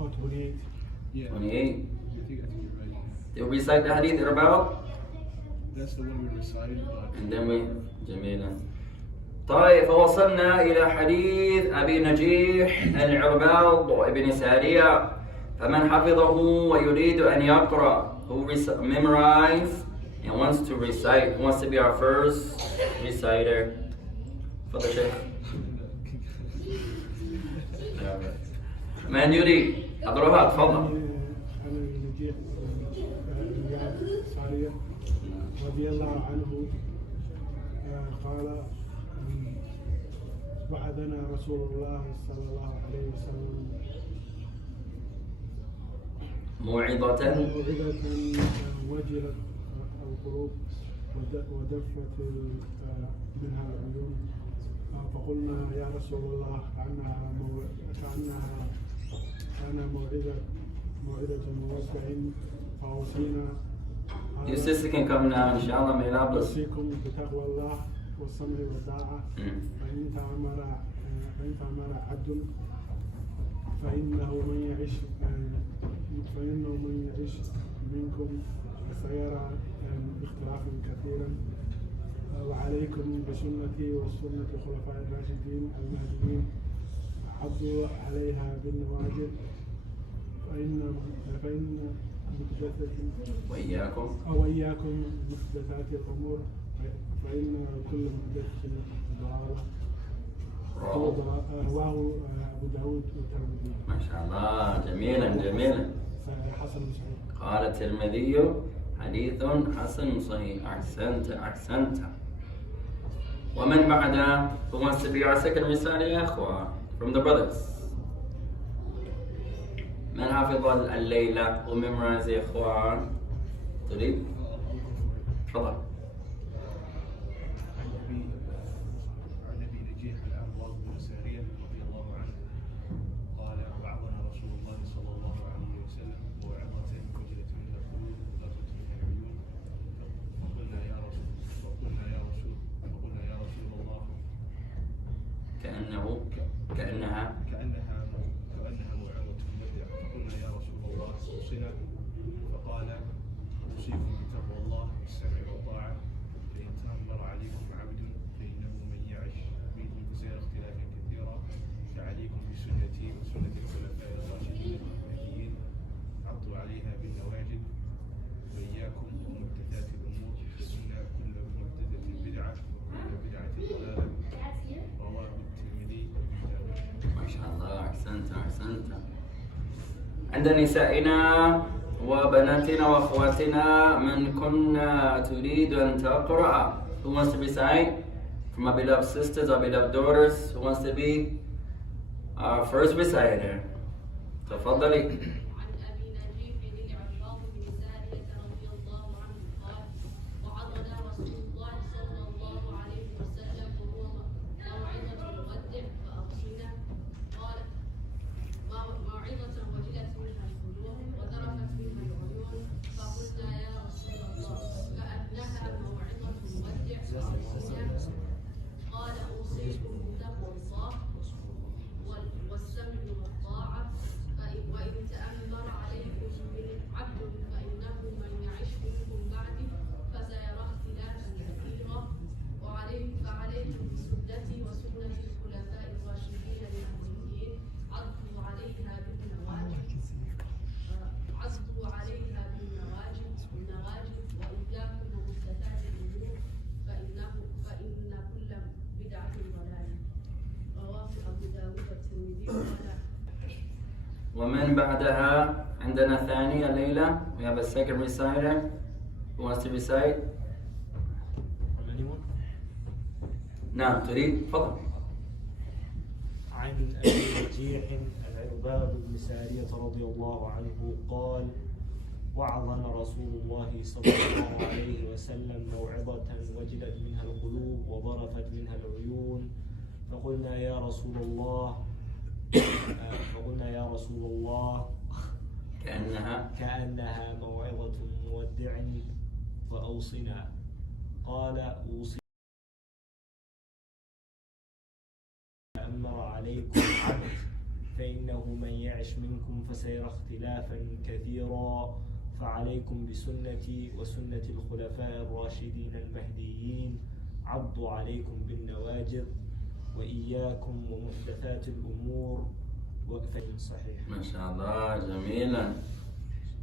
Oh, 28. Yeah. 28. I think you're right. Did we recite the hadith about? That's the one we recited, but And then we جميلة. طيب فوصلنا إلى حديث أبي نجيح العرباض ابن سارية فمن حفظه ويريد أن يقرأ who memorize and wants to recite, who wants to be our first reciter for the Sheikh. من يريد؟ عبد الوهاب تفضل. أنا نجيح سارية رضي الله عنه قال بعثنا رسول الله صلى الله عليه وسلم موعظة وجلت القلوب ودفت منها العيون فقلنا يا رسول الله كأنها موعظة موسع فأوصينا. Your sister can come now, inshallah, may Allah bless. أوصيكم بتقوى الله والسمع والطاعة فإن تأمر عبد فإنه من يعيش منكم فسيرى اختلافا كثيرا وعليكم بسنتي وسنة الخلفاء الراشدين المهديين عضوا عليها بالنواجذ فإن وإياكم محدثات الأمور فإن كل محدثة ضلالة. رواه أبو داود والترمذي. ما شاء الله جميلا جميلا. حسن صحيح. قال الترمذي حديث حسن صحيح. أحسنت. ومن بعد who wants to be our second recital يا أخوة from the brothers. من حفظ الليلة وميمورايز يا أخوان؟ تريد؟ تفضل. عن أبي نجيح العرباض بن سارية رضي الله عنه قال وعظنا رسول الله صلى الله عليه وسلم موعظة وجلت منها القلوب وذرفت منها العيون فقلنا يا رسول الله كأنها موعظة مودع فقلنا يا رسول الله أوصنا فقال أوصيكم بتقوى الله والسمع والطاعة فإن تأمر عليكم عبد فإنه من يعش منكم فسيرى اختلافا كثيرا فعليكم بسنتي وسنة الخلفاء الراشدين المهديين عضوا عليها بالنواجذ وإياكم ومحدثات الأمور فإن كل محدثة بدعة وكل بدعة ضلالة. رواه الترمذي. ما شاء الله أحسنت. عند نسائنا وبناتنا وأخواتنا من كنا تريد أن تقرأ who wants to recite from our beloved sisters, our beloved daughters, who wants to be our first reciter. تفضلي. ومن بعدها عندنا ثانية ليلى. We have a second reciter who wants to recite. نعم تريد؟ تفضل. عن أبي نجيح العرباض بن سارية رضي الله عنه قال وعظنا رسول الله صلى الله عليه وسلم موعظة وجلت منها القلوب وظرفت منها العيون فقلنا يا رسول الله كأنها موعظة مودع فأوصنا. قال أوصي أمر عليكم عبد فإنه من يعش منكم فسيرى اختلافا كثيرا فعليكم بسنتي وسنة الخلفاء الراشدين المهديين عضوا عليكم بالنواجذ وإياكم ومحدثات الأمور وقفة صحيح. ما شاء الله جميلا.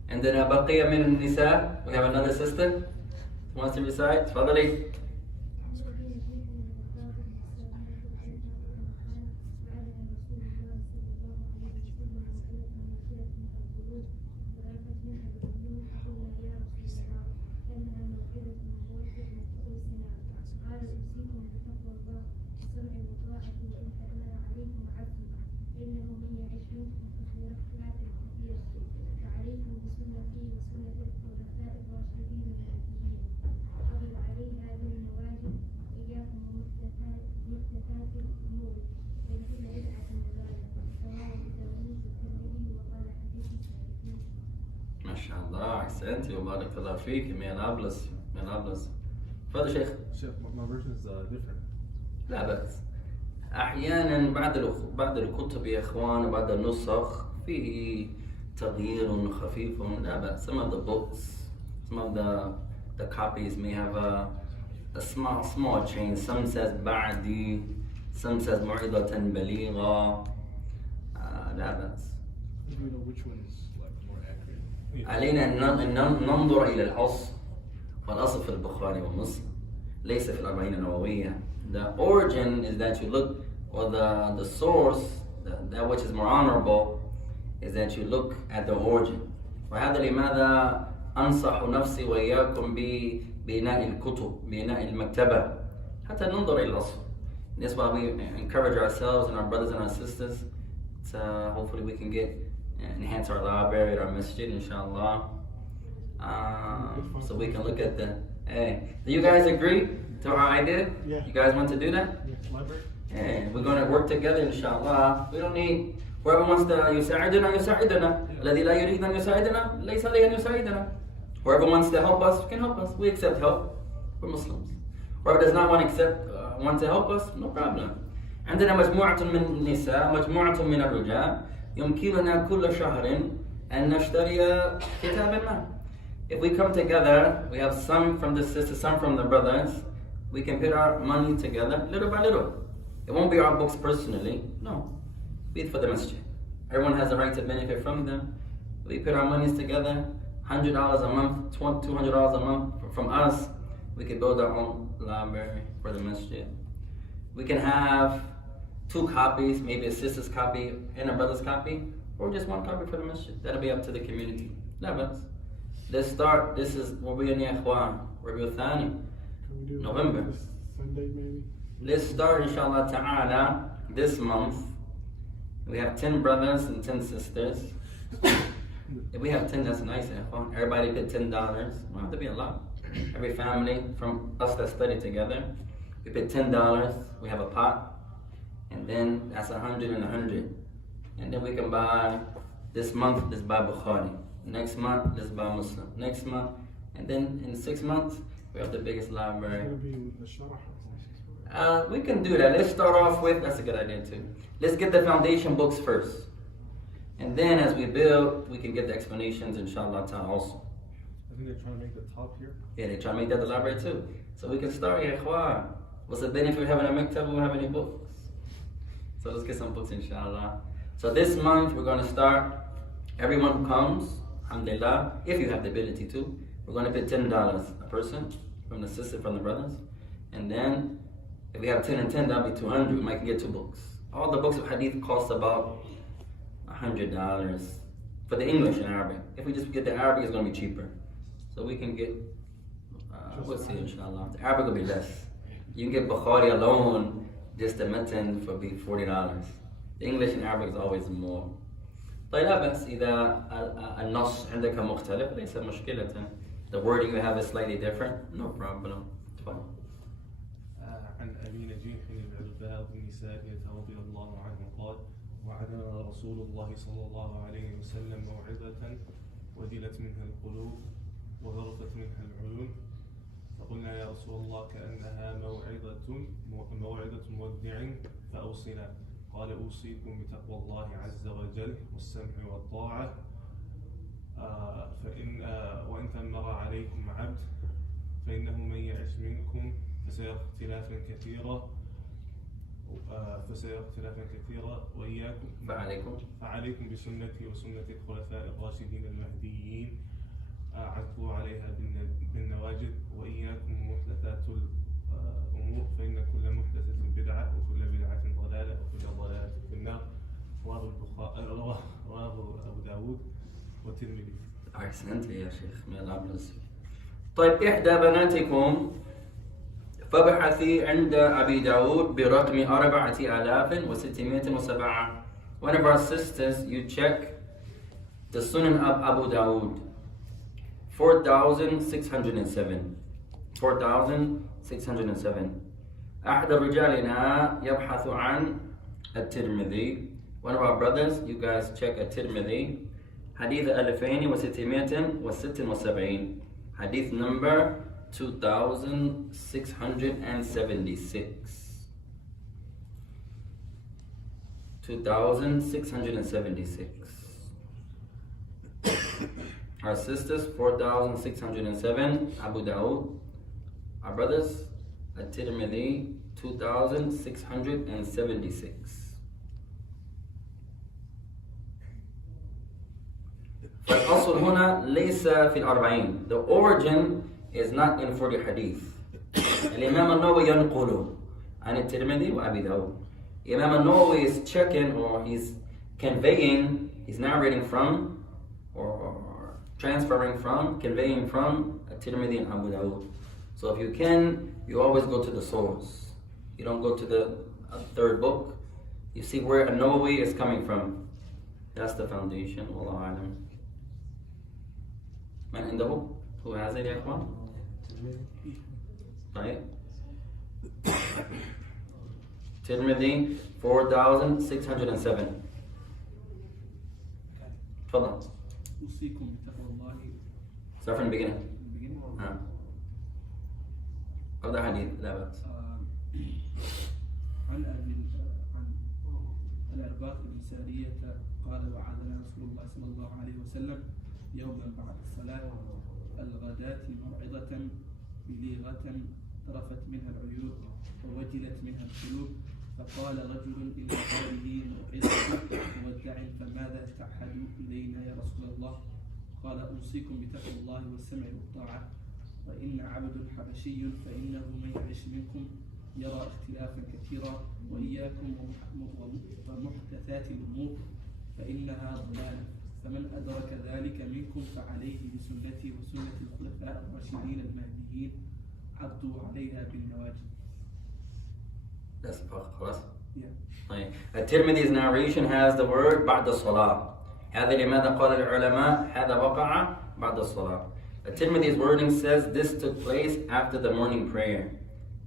عندنا بقية من النساء. We have another sister who wants to recite. تفضلي. ما شاء الله أحسنتي وبارك الله فيك. May Allah bless you. May Allah bless you. تفضل شيخ. Chef, my version is different. لا بأس. أحيانا بعض الكتب يا إخوان وبعض النسخ فيه تغيير خفيف. لا بأس. Some of the books, some of the copies may have a small change. Some says بعدي, some says موعظة بليغة. لا بأس. Do you know which one is more accurate? علينا أن ننظر إلى الأصل، والأصل في البخاري ومسلم ليس في الأربعين النووية. The origin is that you look, or the source, that which is more honorable, is that you look at the origin. وهذا لماذا أنصح نفسي وإياكم ببناء الكتب، بناء المكتبة، حتى ننظر إلى الأصل. That's why we encourage ourselves and our brothers and our sisters to hopefully we can enhance our library at our masjid, inshallah. So we can look at the. Hey, do you guys agree to our idea? Yeah. You guys want to do that? Yeah, library. Hey, we're going to work together, inshallah. We don't need. Whoever wants to يساعدنا يساعدنا. الذي لا يريد أن يساعدنا ليس عليه أن يساعدنا. Whoever wants to help us can help us. We accept help. We're Muslims. Whoever does not want to help us, no problem. عندنا مجموعة من النساء، مجموعة من الرجال، يمكننا كل شهر أن نشتري كتابا ما. If we come together, we have some from the sisters, some from the brothers, we can put our money together little by little. It won't be our books personally, no. Be it for the masjid. Everyone has the right to benefit from them. We put our monies together, $100 a month, $200 a month from us. We could build our own library for the masjid. We can have 2 copies, maybe a sister's copy and a brother's copy, or just 1 copy for the masjid. That'll be up to the community. Let's start. This is Rabiul Ikhwan, Rabiul Thani, Can we do November. this Sunday maybe? Let's start, inshallah ta'ala, this month. We have 10 brothers and 10 sisters. If we have 10, that's nice. Everybody put $10. It don't have to be a lot. Every family from us that study together, we put $10. We have a pot, and then that's 100 and 100. And then we can buy this month. Let's buy Bukhari. Next month, let's buy Muslim. Next month, and then in 6 months, we have the biggest It's library. gonna be in the sharah. We can do that. Let's start off with, that's a good idea too. Let's get the foundation books first. And then as we build, we can get the explanations, inshallah ta'ala also. I think they're trying to make the top here. Yeah, they try to make that the library too. So we can start, ya ikhwan. What's the benefit of having a maktab? We don't have any books. So let's get some books, inshallah. So this month, we're going to start, everyone who comes, alhamdulillah, if you have the ability to, we're going to put $10 a person, from the sister, from the brothers. And then, if we have 10 and 10, that'll be 200. We might get 2 books. All the books of hadith cost about $100 for the English and Arabic. If we just get the Arabic, it's going to be cheaper. So we can get, we'll see, inshallah. The Arabic will be less. You can get Bukhari alone, just the matan for be $40. The English and Arabic is always more. طيب لا بأس إذا النص عندك مختلف ليس مشكلة. The wording you have is slightly different, no problem. تفضل. عن أبي نجيح العرباض بن سارية رضي الله عنه قال: وعدنا رسول الله صلى الله عليه وسلم موعظة وجلت منها القلوب وذرفت منها العيون، فقلنا يا رسول الله كأنها موعظة مودع فأوصنا. قال أوصيكم بتقوى الله عز وجل والسمع والطاعة وإن تأمر عليكم عبد فإنه من يعش منكم فسيرى اختلافا كثيرا وإياكم فعليكم بسنتي وسنة الخلفاء الراشدين المهديين عضوا عليها بالنواجذ وإياكم محدثات الأمور فإن كل محدثة بدعة وكل بدعة ضلالة وكل ضلالة في النار. رواه أبو داود والترمذي. أحسنت يا شيخ من الأبرز. طيب إحدى بناتكم فبحثي عند أبي داود برقم 4607. One of our sisters, you check the Sunan of Abu Dawud, 4607. 4607. أحد رجالنا يبحث عن الترمذي. One of our brothers, you guys check الترمذي. Hadith 2676. Hadith number 2676. 2676. Our sisters 4607, Abu Dawud. Our brothers At-Tirmidhi 2676. فالأصل هنا ليس في 40. The origin is not in 40 hadith. الإمام النووي ينقله عن الترمذي وأبي داود. Imam al-Nawawi is checking, or he's conveying, he's narrating from, or transferring from, conveying from At-Tirmidhi and Abu Dawud. So if you can, you always go to the source. You don't go to the third book. You see where al-Nawawi is coming from. That's the foundation. Wallahu a'lam. من عنده؟ هو هذا يا إخوان؟ طيب. Tirmidhi 4607. تفضل. أوصيكم بتقوى الله. Start from the beginning. هذا حديث لا بأس. عن الأرباط بن سارية قال وعظنا رسول الله صلى الله عليه وسلم يوما بعد الصلاة الغداة موعظة بليغة طرفت منها العيون ووجلت منها القلوب فقال رجل إن هذه موعظة مودع فماذا تعهد إلينا يا رسول الله؟ قال أوصيكم بتقوى الله والسمع والطاعة وإن عبد حبشي فإنه من يعش منكم يرى اختلافا كثيرا وإياكم ومحدثات الأمور فإنها ضلالة فمن أدرك ذلك منكم فعليه بسنتي وسنة الخلفاء الراشدين المهديين عضوا عليها بالنواجذ. That's خلاص. طيب. الترمذي's narration has the word بعد الصلاة. هذا لماذا قال العلماء هذا وقع بعد الصلاة. At-Tirmidhi's wording says this took place after the morning prayer.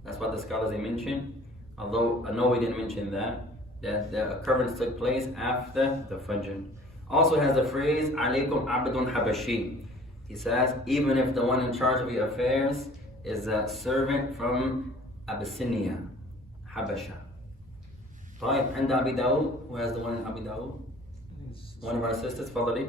That's what the scholars they mention. Although Nawawi didn't mention that the occurrence took place after the Fajr. Also has the phrase alaykum abdun habashi. He says even if the one in charge of your affairs is a servant from Abyssinia, Habasha. طيب عند أبي داود. Who has the one in Abu Dawud? One of our sisters, Fadali.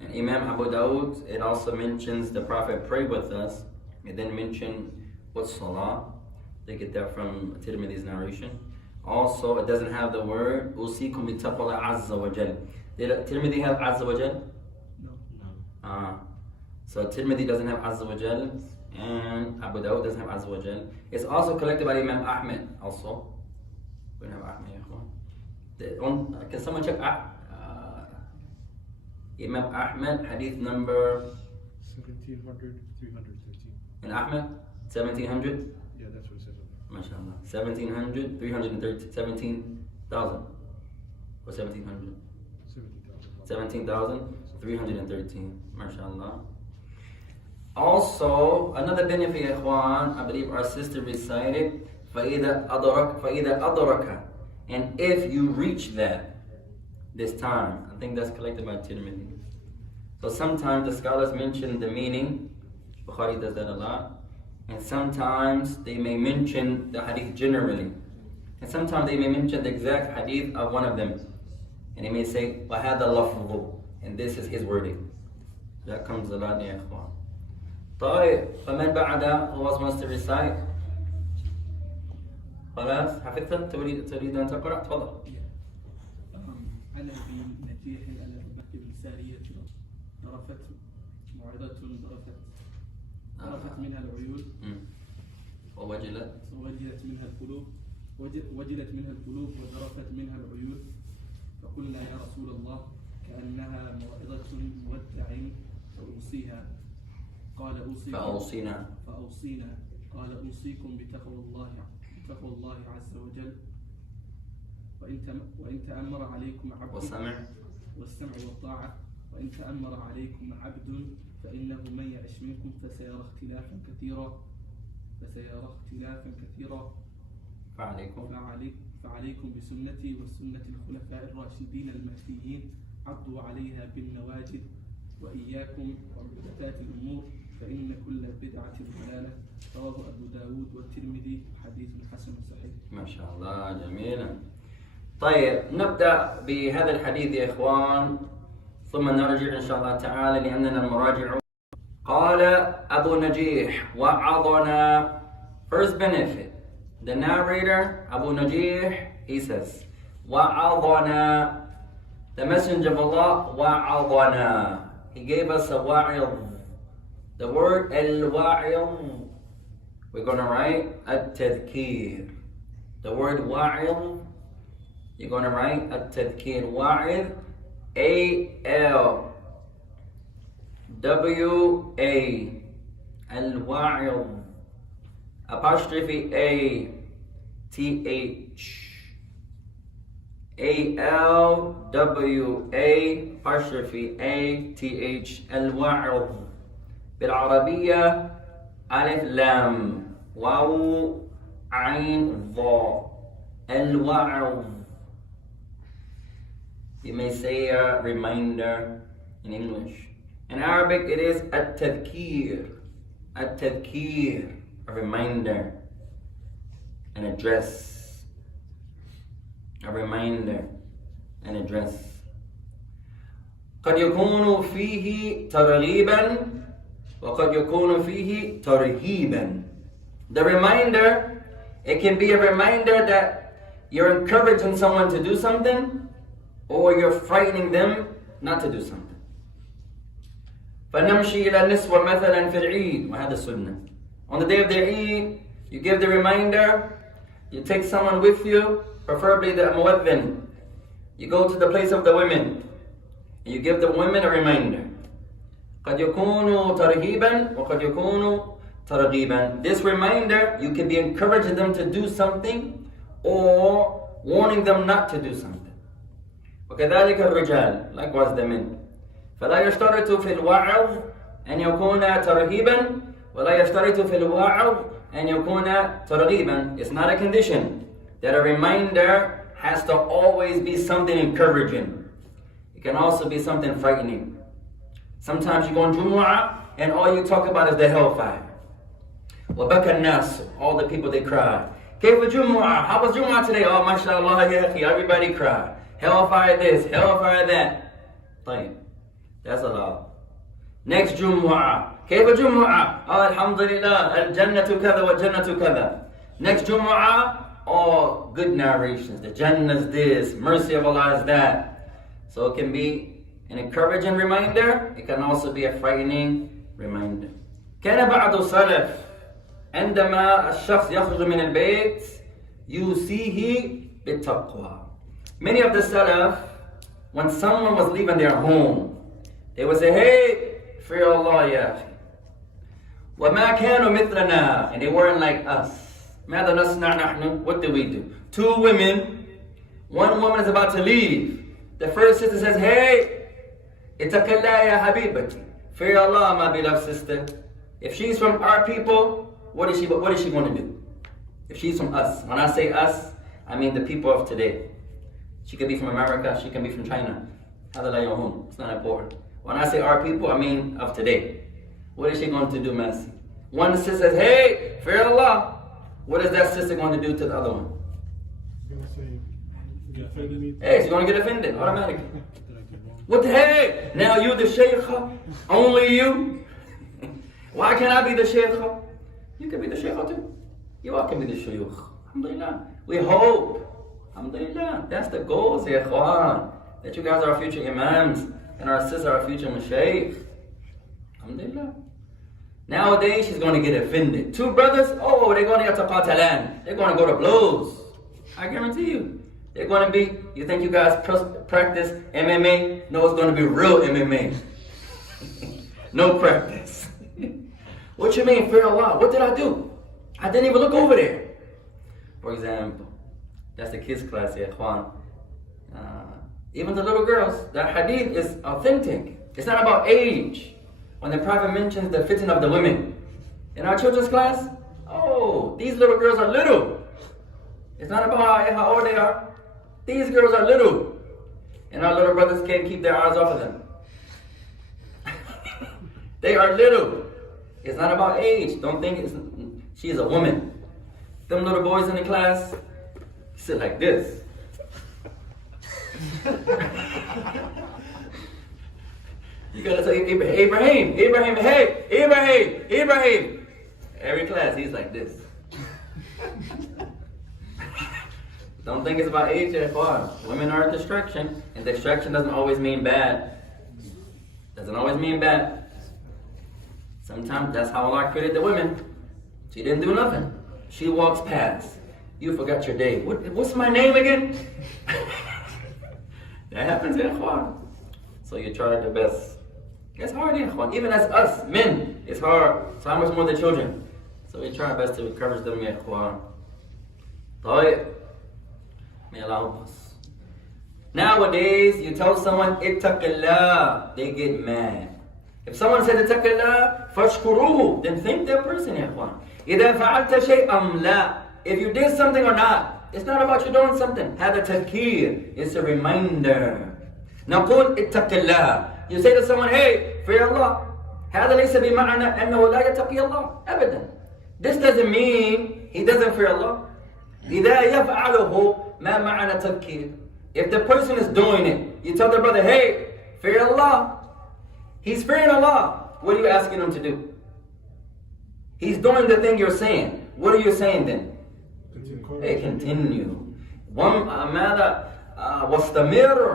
And Imam Abu Dawud, it also mentions the Prophet prayed with us. It then mentioned what's Salah. They get that from Tirmidhi's narration. Also, it doesn't have the word Usikum bi taqwa azza wa jal. Did Tirmidhi have azza wa jal? No. So Tirmidhi doesn't have azza wa jal. and Abu Dawud doesn't have Azza wa Jal. It's also collected by Imam Ahmed also. We don't have Ahmed, can someone check Imam Ahmed, hadith number 1700, 313. in Ahmed? 1700? Yeah, that's what it says. MashaAllah. 1700, 313, 17,000. Or 1700? 17,313. MashaAllah. Also, another benefit, Ikhwan, I believe our sister recited, فَإِذَا أَدْرَكَ. And if you reach that, this time, I think that's collected by Tirmidhi. So sometimes the scholars mention the meaning, Bukhari does that a lot, and sometimes they may mention the hadith generally, and sometimes they may mention the exact hadith of one of them, and they may say, وَهَذَا اللَّفْظُ, and this is his wording. That comes a lot, ya ikhwan. طيب, فمن بعد, who else wants to recite? خلاص حفظت؟ تريد أن تقرأ؟ تفضل. عن أبي نجيح الأربعة بن سارية ضرفت موعظة ضرفت منها العيون ووجلت منها القلوب وذرفت منها العيون، فقلنا يا رسول الله كأنها موعظة مودع فأوصيها. قال فأوصينا قال أوصيكم بتقوى الله عز وجل، وإن تأمر عليكم عبد والسمع والطاعة، وإن تأمر عليكم عبد فإنه من يعش منكم فسيرى اختلافا كثيرا فعليكم بسنتي وسنة الخلفاء الراشدين المهديين، عضوا عليها بالنواجذ، وإياكم ومحدثات الأمور فإن كل بدعة ضلالة. رواه أبو داود والترمذي، حديث حسن صحيح. ما شاء الله، جميلا. طيب، نبدأ بهذا الحديث يا إخوان، ثم نرجع إن شاء الله تعالى لأننا المراجعون. قال أبو نجيح وعظنا. First benefit, the narrator Abu Najih, he says وعظنا, the messenger of Allah, وعظنا, he gave us a wa'il. The word al-wa'il, we're going to write at-tadhkir. The word wa'il, you're going to write at-tadhkir. Wa'il, A-L-W-A, al-wa'il, apostrophe A-T-H, A-L-W-A, apostrophe A-T-H, al-wa'il. بالعربية ألف لام واو عين ضاء الوعظ. You may say a reminder in English. In Arabic it is at-tadhkir. At-tadhkir, a reminder, an address. A reminder, an address. قد يكون فيه ترغيبا وقد يكون فيه ترهيبا. The reminder, it can be a reminder that you're encouraging someone to do something, or you're frightening them not to do something. فنمشي إلى النسوة مثلا في العيد، وهذا السنة. On the day of the Eid, you give the reminder, you take someone with you, preferably the muadhin. You go to the place of the women, and you give the women a reminder. قد يكون ترهيبا وقد يكون ترغيبا. This reminder, you can be encouraging them to do something or warning them not to do something. وكذلك الرجال, likewise the men. فلا يشترط في الوعظ أن يكون ترهيبا ولا يشترط في الوعظ أن يكون ترغيبا. It's not a condition that a reminder has to always be something encouraging. It can also be something frightening. Sometimes you go on Jumu'ah and all you talk about is the hellfire. وَبَكَى النَّاسُ, all the people, they cry. كيف Jumu'ah? How was Jumu'ah today? Oh, mashallah, ya akhi, everybody cried. Hellfire this, hellfire that. طيب, that's allowed. Next Jumu'ah. كيف Jumu'ah? Oh, alhamdulillah, al-jannatu kadha wa jannatu kadha. Next Jumu'ah, all good narrations. The Jannah is this, mercy of Allah is that. So it can be an encouraging reminder, it can also be a frightening reminder. كان بعض السلف عندما الشخص يخرج من البيت يوصيه بالتقوى. Many of the Salaf, when someone was leaving their home, they would say, hey, fear Allah, ya akhi. وَمَا كَانُوا مِثْلَنَا, and they weren't like us. ماذا نصنع نحن? What do we do? Two women, one woman is about to leave. The first sister says, hey, اتق الله يا حبيبتي. Fear Allah, my beloved sister. If she's from our people, what is she going to do? If she's from us, when I say us, I mean the people of today. She can be from America, she can be from China. It's not important. When I say our people, I mean of today. What is she going to do, Messi? One sister says, hey, fear Allah. What is that sister going to do to the other one? She's going to say, get offended. Hey, she's going to get offended automatically. What the heck? Now you the sheikha? Only you? Why can't I be the sheikha? You can be the sheikha too. You all can be the shuyukh. Alhamdulillah. We hope. Alhamdulillah. That's the goal, ya ikhwan. That you guys are our future imams and our sisters are our future mashaykh. Alhamdulillah. Nowadays, she's going to get offended. Two brothers, oh, they're going to yataqatalan. They're going to go to blows. I guarantee you. They're going to be, you think you guys practice MMA? No, it's going to be real MMA. No practice. What you mean, fear Allah? What did I do? I didn't even look over there. For example, that's the kids class here, Ikhwan. Even the little girls, that hadith is authentic. It's not about age. When the Prophet mentions the fitting of the women. In our children's class, oh, these little girls are little. It's not about how old they are. These girls are little. And our little brothers can't keep their eyes off of them. They are little. It's not about age. Don't think she is a woman. Them little boys in the class sit like this. You gotta say Ibrahim, hey, Ibrahim. Every class he's like this. Don't think it's about age at all. Women are a distraction, and distraction doesn't always mean bad. Doesn't always mean bad. Sometimes that's how Allah created the women. She didn't do nothing. She walks past. You forgot your day. What's my name again? That happens in Ikhwan. So you try your best. It's hard in Ikhwan. Even as us, men, it's hard. So how much more the children? So we try our best to encourage them in Ikhwan. May Allah help us. Nowadays, you tell someone, ittaqillah, they get mad. If someone said ittaqillah, fashkuruhu, then thank that person, ya ikhwan. إِذَا فَعَلْتَ شَيْئًا لَا. If you did something or not, it's not about you doing something. Have a tadhkir, it's a reminder. نقول ittaqillah. You say to someone, hey, fear Allah. هذا ليس بمعنى أنه لا يتقي الله أبدا. This doesn't mean he doesn't fear Allah. إِذَا يَفْعَلُهُ ما معنى تذكير. If the person is doing it, you tell the brother, hey, fear Allah. He's fearing Allah. What are you asking him to do? He's doing the thing you're saying. What are you saying then? Hey, continue. وَاسْتَمِرْ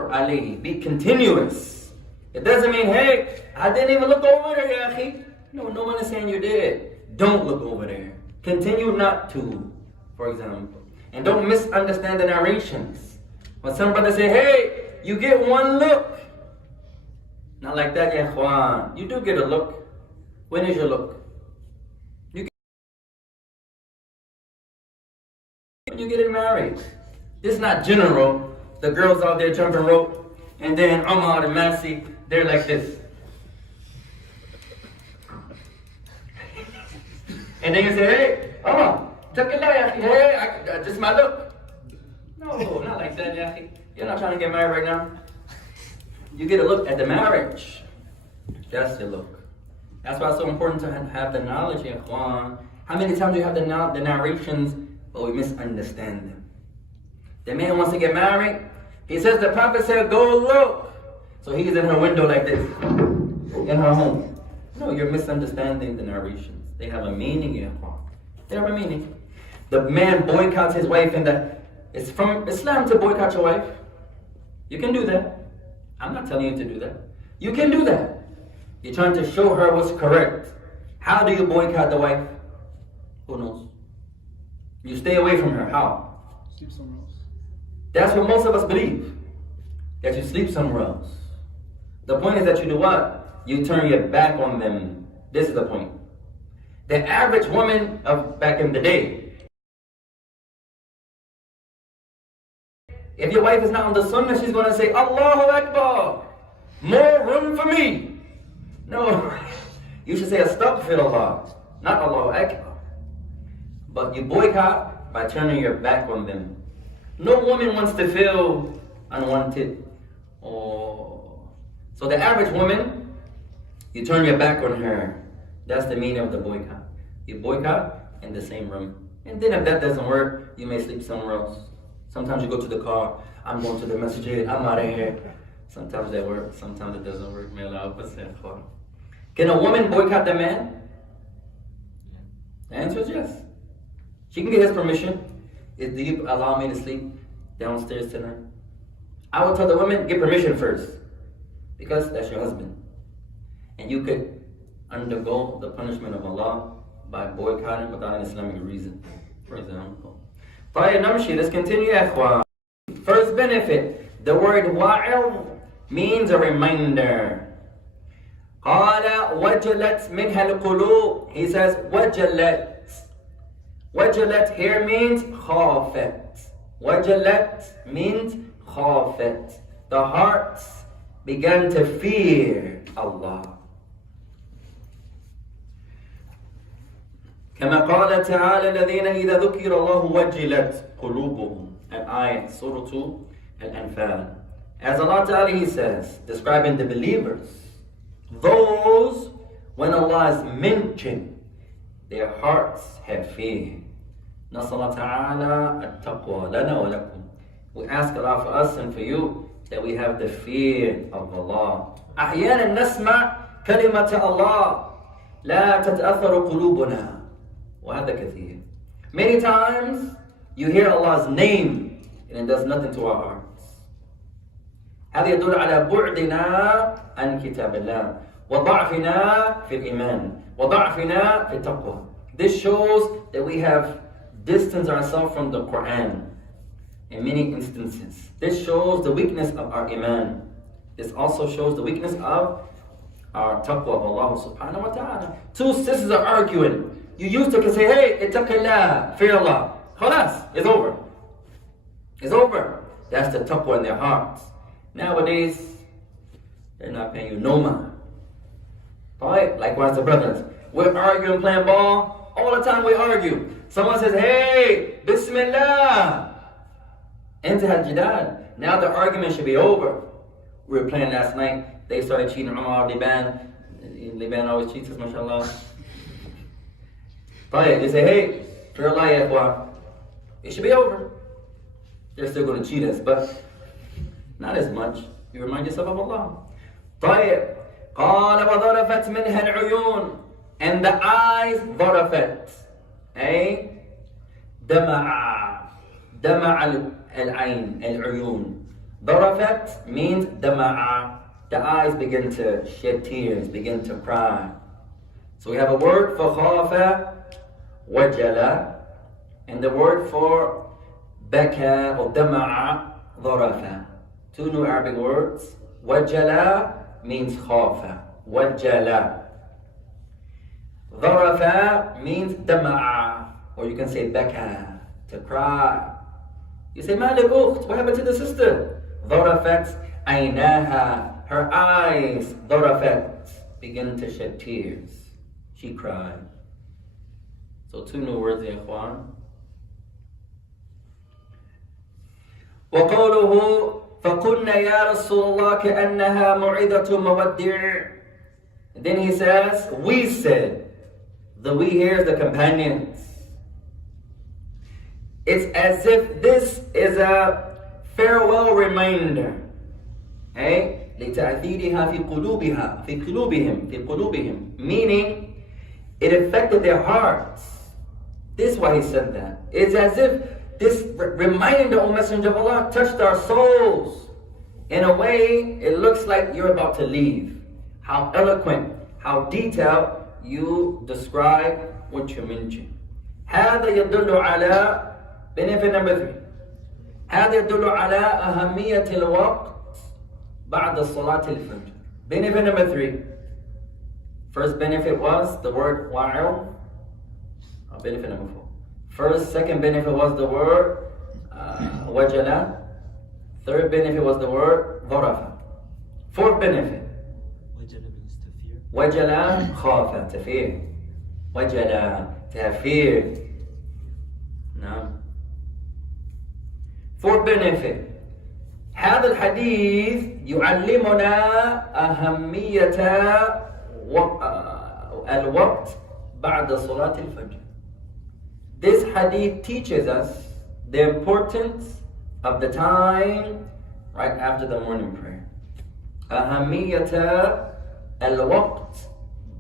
عَلَيْهِ. Be continuous. It doesn't mean, hey, I didn't even look over there, ya akhi. No one is saying you did. Don't look over there. Continue not to, for example. And don't misunderstand the narrations. When some brothers say, hey, you get one look. Not like that, ya ikhwan. You do get a look. When is your look? When you get married. This is not general. The girls out there jumping rope. And then Umar and Masi, they're like this. And then you say, hey, Umar, hey, this is my look. No, not like that, Yahi. You're not trying to get married right now. You get a look at the marriage. That's your look. That's why it's so important to have the knowledge, ya ikhwan. How many times do you have the narrations, but we misunderstand them? The man wants to get married. He says the Prophet said, go look. So he's in her window like this, in her home. No, you're misunderstanding the narrations. They have a meaning, ya ikhwan. They have a meaning. The man boycotts his wife, and it's from Islam to boycott your wife. You can do that. I'm not telling you to do that. You can do that. You're trying to show her what's correct. How do you boycott the wife? Who knows? You stay away from her. How? Sleep somewhere else. That's what most of us believe. That you sleep somewhere else. The point is that you do what? You turn your back on them. This is the point. The average woman of back in the day, if your wife is not on the sunnah, she's going to say, Allahu Akbar, more room for me. No, you should say Astaghfirullah, not Allahu Akbar. But you boycott by turning your back on them. No woman wants to feel unwanted. So the average woman, you turn your back on her. That's the meaning of the boycott. You boycott in the same room. And then if that doesn't work, you may sleep somewhere else. Sometimes you go to the car, I'm going to the masjid, I'm out of here. Sometimes that works, sometimes it doesn't work. Can a woman boycott the man? The answer is yes. She can get his permission. Do you allow me to sleep downstairs tonight? I would tell the woman, get permission first. Because that's your husband. And you could undergo the punishment of Allah by boycotting without an Islamic reason. For example. Let's continue. First benefit. The word wa'il means a reminder. قال وجلت منها القلوب. He says وجلت. وجلت here means خافت. وجلت means خافت. The hearts began to fear Allah. كما قال تعالى الذين إذا ذكر الله وجلت قلوبهم. Al-Ayat, Surah 2, Al-Anfal. As Allah Ta'ala, He says, describing the believers, those, when Allah is mentioned, their hearts have fear. نسأل الله تعالى التقوى لنا ولكم. We ask Allah for us and for you that we have the fear of Allah. أحيانا نسمع كلمة الله لا تتأثر قلوبنا وهذا كثير. Many times you hear Allah's name and it does nothing to our hearts. هذا يدل على بعدنا عن كتاب الله وضعفنا في الإيمان وضعفنا في التقوى. This shows that we have distanced ourselves from the Quran in many instances. This shows the weakness of our iman. This also shows the weakness of our taqwa of Allah subhanahu wa ta'ala. Two sisters are arguing. You used to say, hey, ittaqillah, fear Allah. Khalas, it's over. It's over. That's the taqwa in their hearts. Nowadays, they're not paying you no mind. Alright, likewise the brothers. We're arguing, playing ball. All the time we argue. Someone says, hey, Bismillah. Intihad jidal. Now the argument should be over. We were playing last night. They started cheating Umar, Liban. Liban always cheats us, mashallah. They say, hey, fear Allah, ya ikhwan. It should be over. They're still going to cheat us, but not as much. You remind yourself of Allah. طيب. قال وضرفت منها العيون. And the eyes ضرفت. أي دمع. دمع العين العيون. ضرفت means دمع. The eyes begin to shed tears, begin to cry. So we have a word for خاف وجل, and the word for بكى or دمع ضرف. Two new Arabic words. وجل means خاف. وجل. ضرف means دمع, or you can say بكى, to cry. You say, مالك أخت, what happened to the sister? ضرفت عيناها. Her eyes, ضرفت, begin to shed tears. She cried. So two new words, ya ikhwan. وقوله فقلنا يا رسول الله كأنها موعظة مودع. Then he says, we said. The we here is the companions. It's as if this is a farewell reminder. Hey? لتأثيرها في قلوبها في قلوبهم في قلوبهم, meaning it affected their hearts. This is why he said that. It's as if this reminder, O Messenger of Allah, touched our souls. In a way, it looks like you're about to leave. How eloquent, how detailed you describe what you mention. هذا يدل على benefit number 3. هذا يدل على أهمية الوقت بعد صلاة الفجر. Benefit number 3. First benefit was the word while. Benefit number 4. Second benefit was the word wajala. Third benefit was the word ضرفة. Fourth benefit. Wajala means to fear. وجلا خاف to fear. وجلا to have fear. No. Fourth benefit. هذا الحديث يعلمنا أهمية الوقت بعد صلاة الفجر. This hadith teaches us the importance of the time right after the morning prayer. أهمية الوقت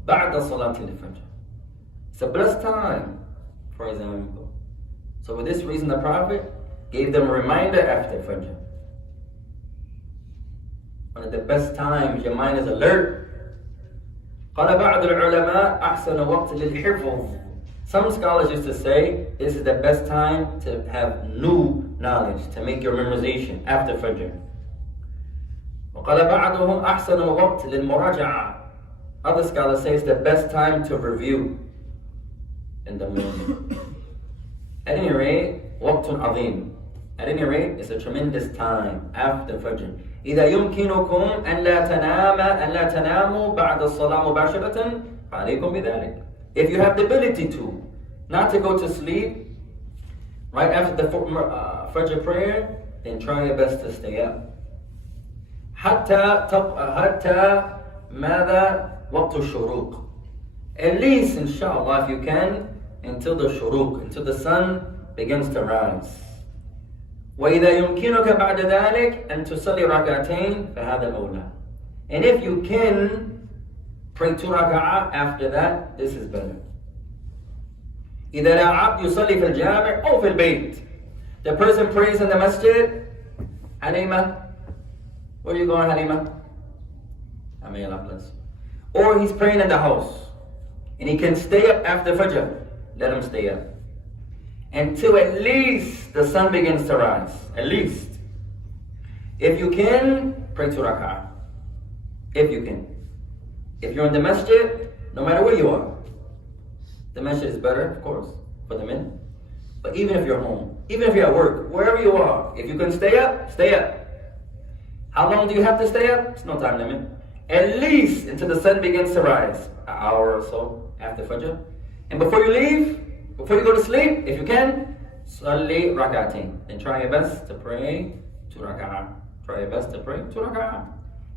بعد صلاة الفجر. It's a blessed time, for example. So for this reason the Prophet gave them a reminder after Fajr. One of the best times your mind is alert. قال بعض العلماء أحسن وقت للحفظ. Some scholars used to say this is the best time to have new knowledge, to make your memorization after Fajr. وقال بعضهم أحسن وقت للمراجعة. Other scholars say it's the best time to review in the morning. At any rate, وقت عظيم. At any rate, it's a tremendous time after Fajr. إذا يمكنكم أن لا تناموا بعد الصلاة مباشرة فعليكم بذلك. If you have the ability to, not to go to sleep right after the Fajr prayer, then try your best to stay up. حتى ماذا وقت الشروق. At least, inshallah, if you can, until the shuruq, until the sun begins to rise. وإذا يمكنك بعد ذلك أن تصلي ركعتين فهذا الأولى. And if you can pray 2 rak'ah after that, this is better. إذا لا عبد يصلي في الجامع أو في البيت. The person prays in the masjid. Halima, where are you going, Halima? May Allah bless. Or he's praying in the house and he can stay up after Fajr. Let him stay up until at least the sun begins to rise. At least. If you can, pray 2 rak'ah. If you can. If you're in the masjid, no matter where you are, the masjid is better, of course, for the men. But even if you're home, even if you're at work, wherever you are, if you can stay up, stay up. How long do you have to stay up? It's no time limit. At least until the sun begins to rise, an hour or so after Fajr. And before you leave, before you go to sleep, if you can, salli rak'atain. Then try your best to pray 2 rak'ah. Try your best to pray 2 rak'ah.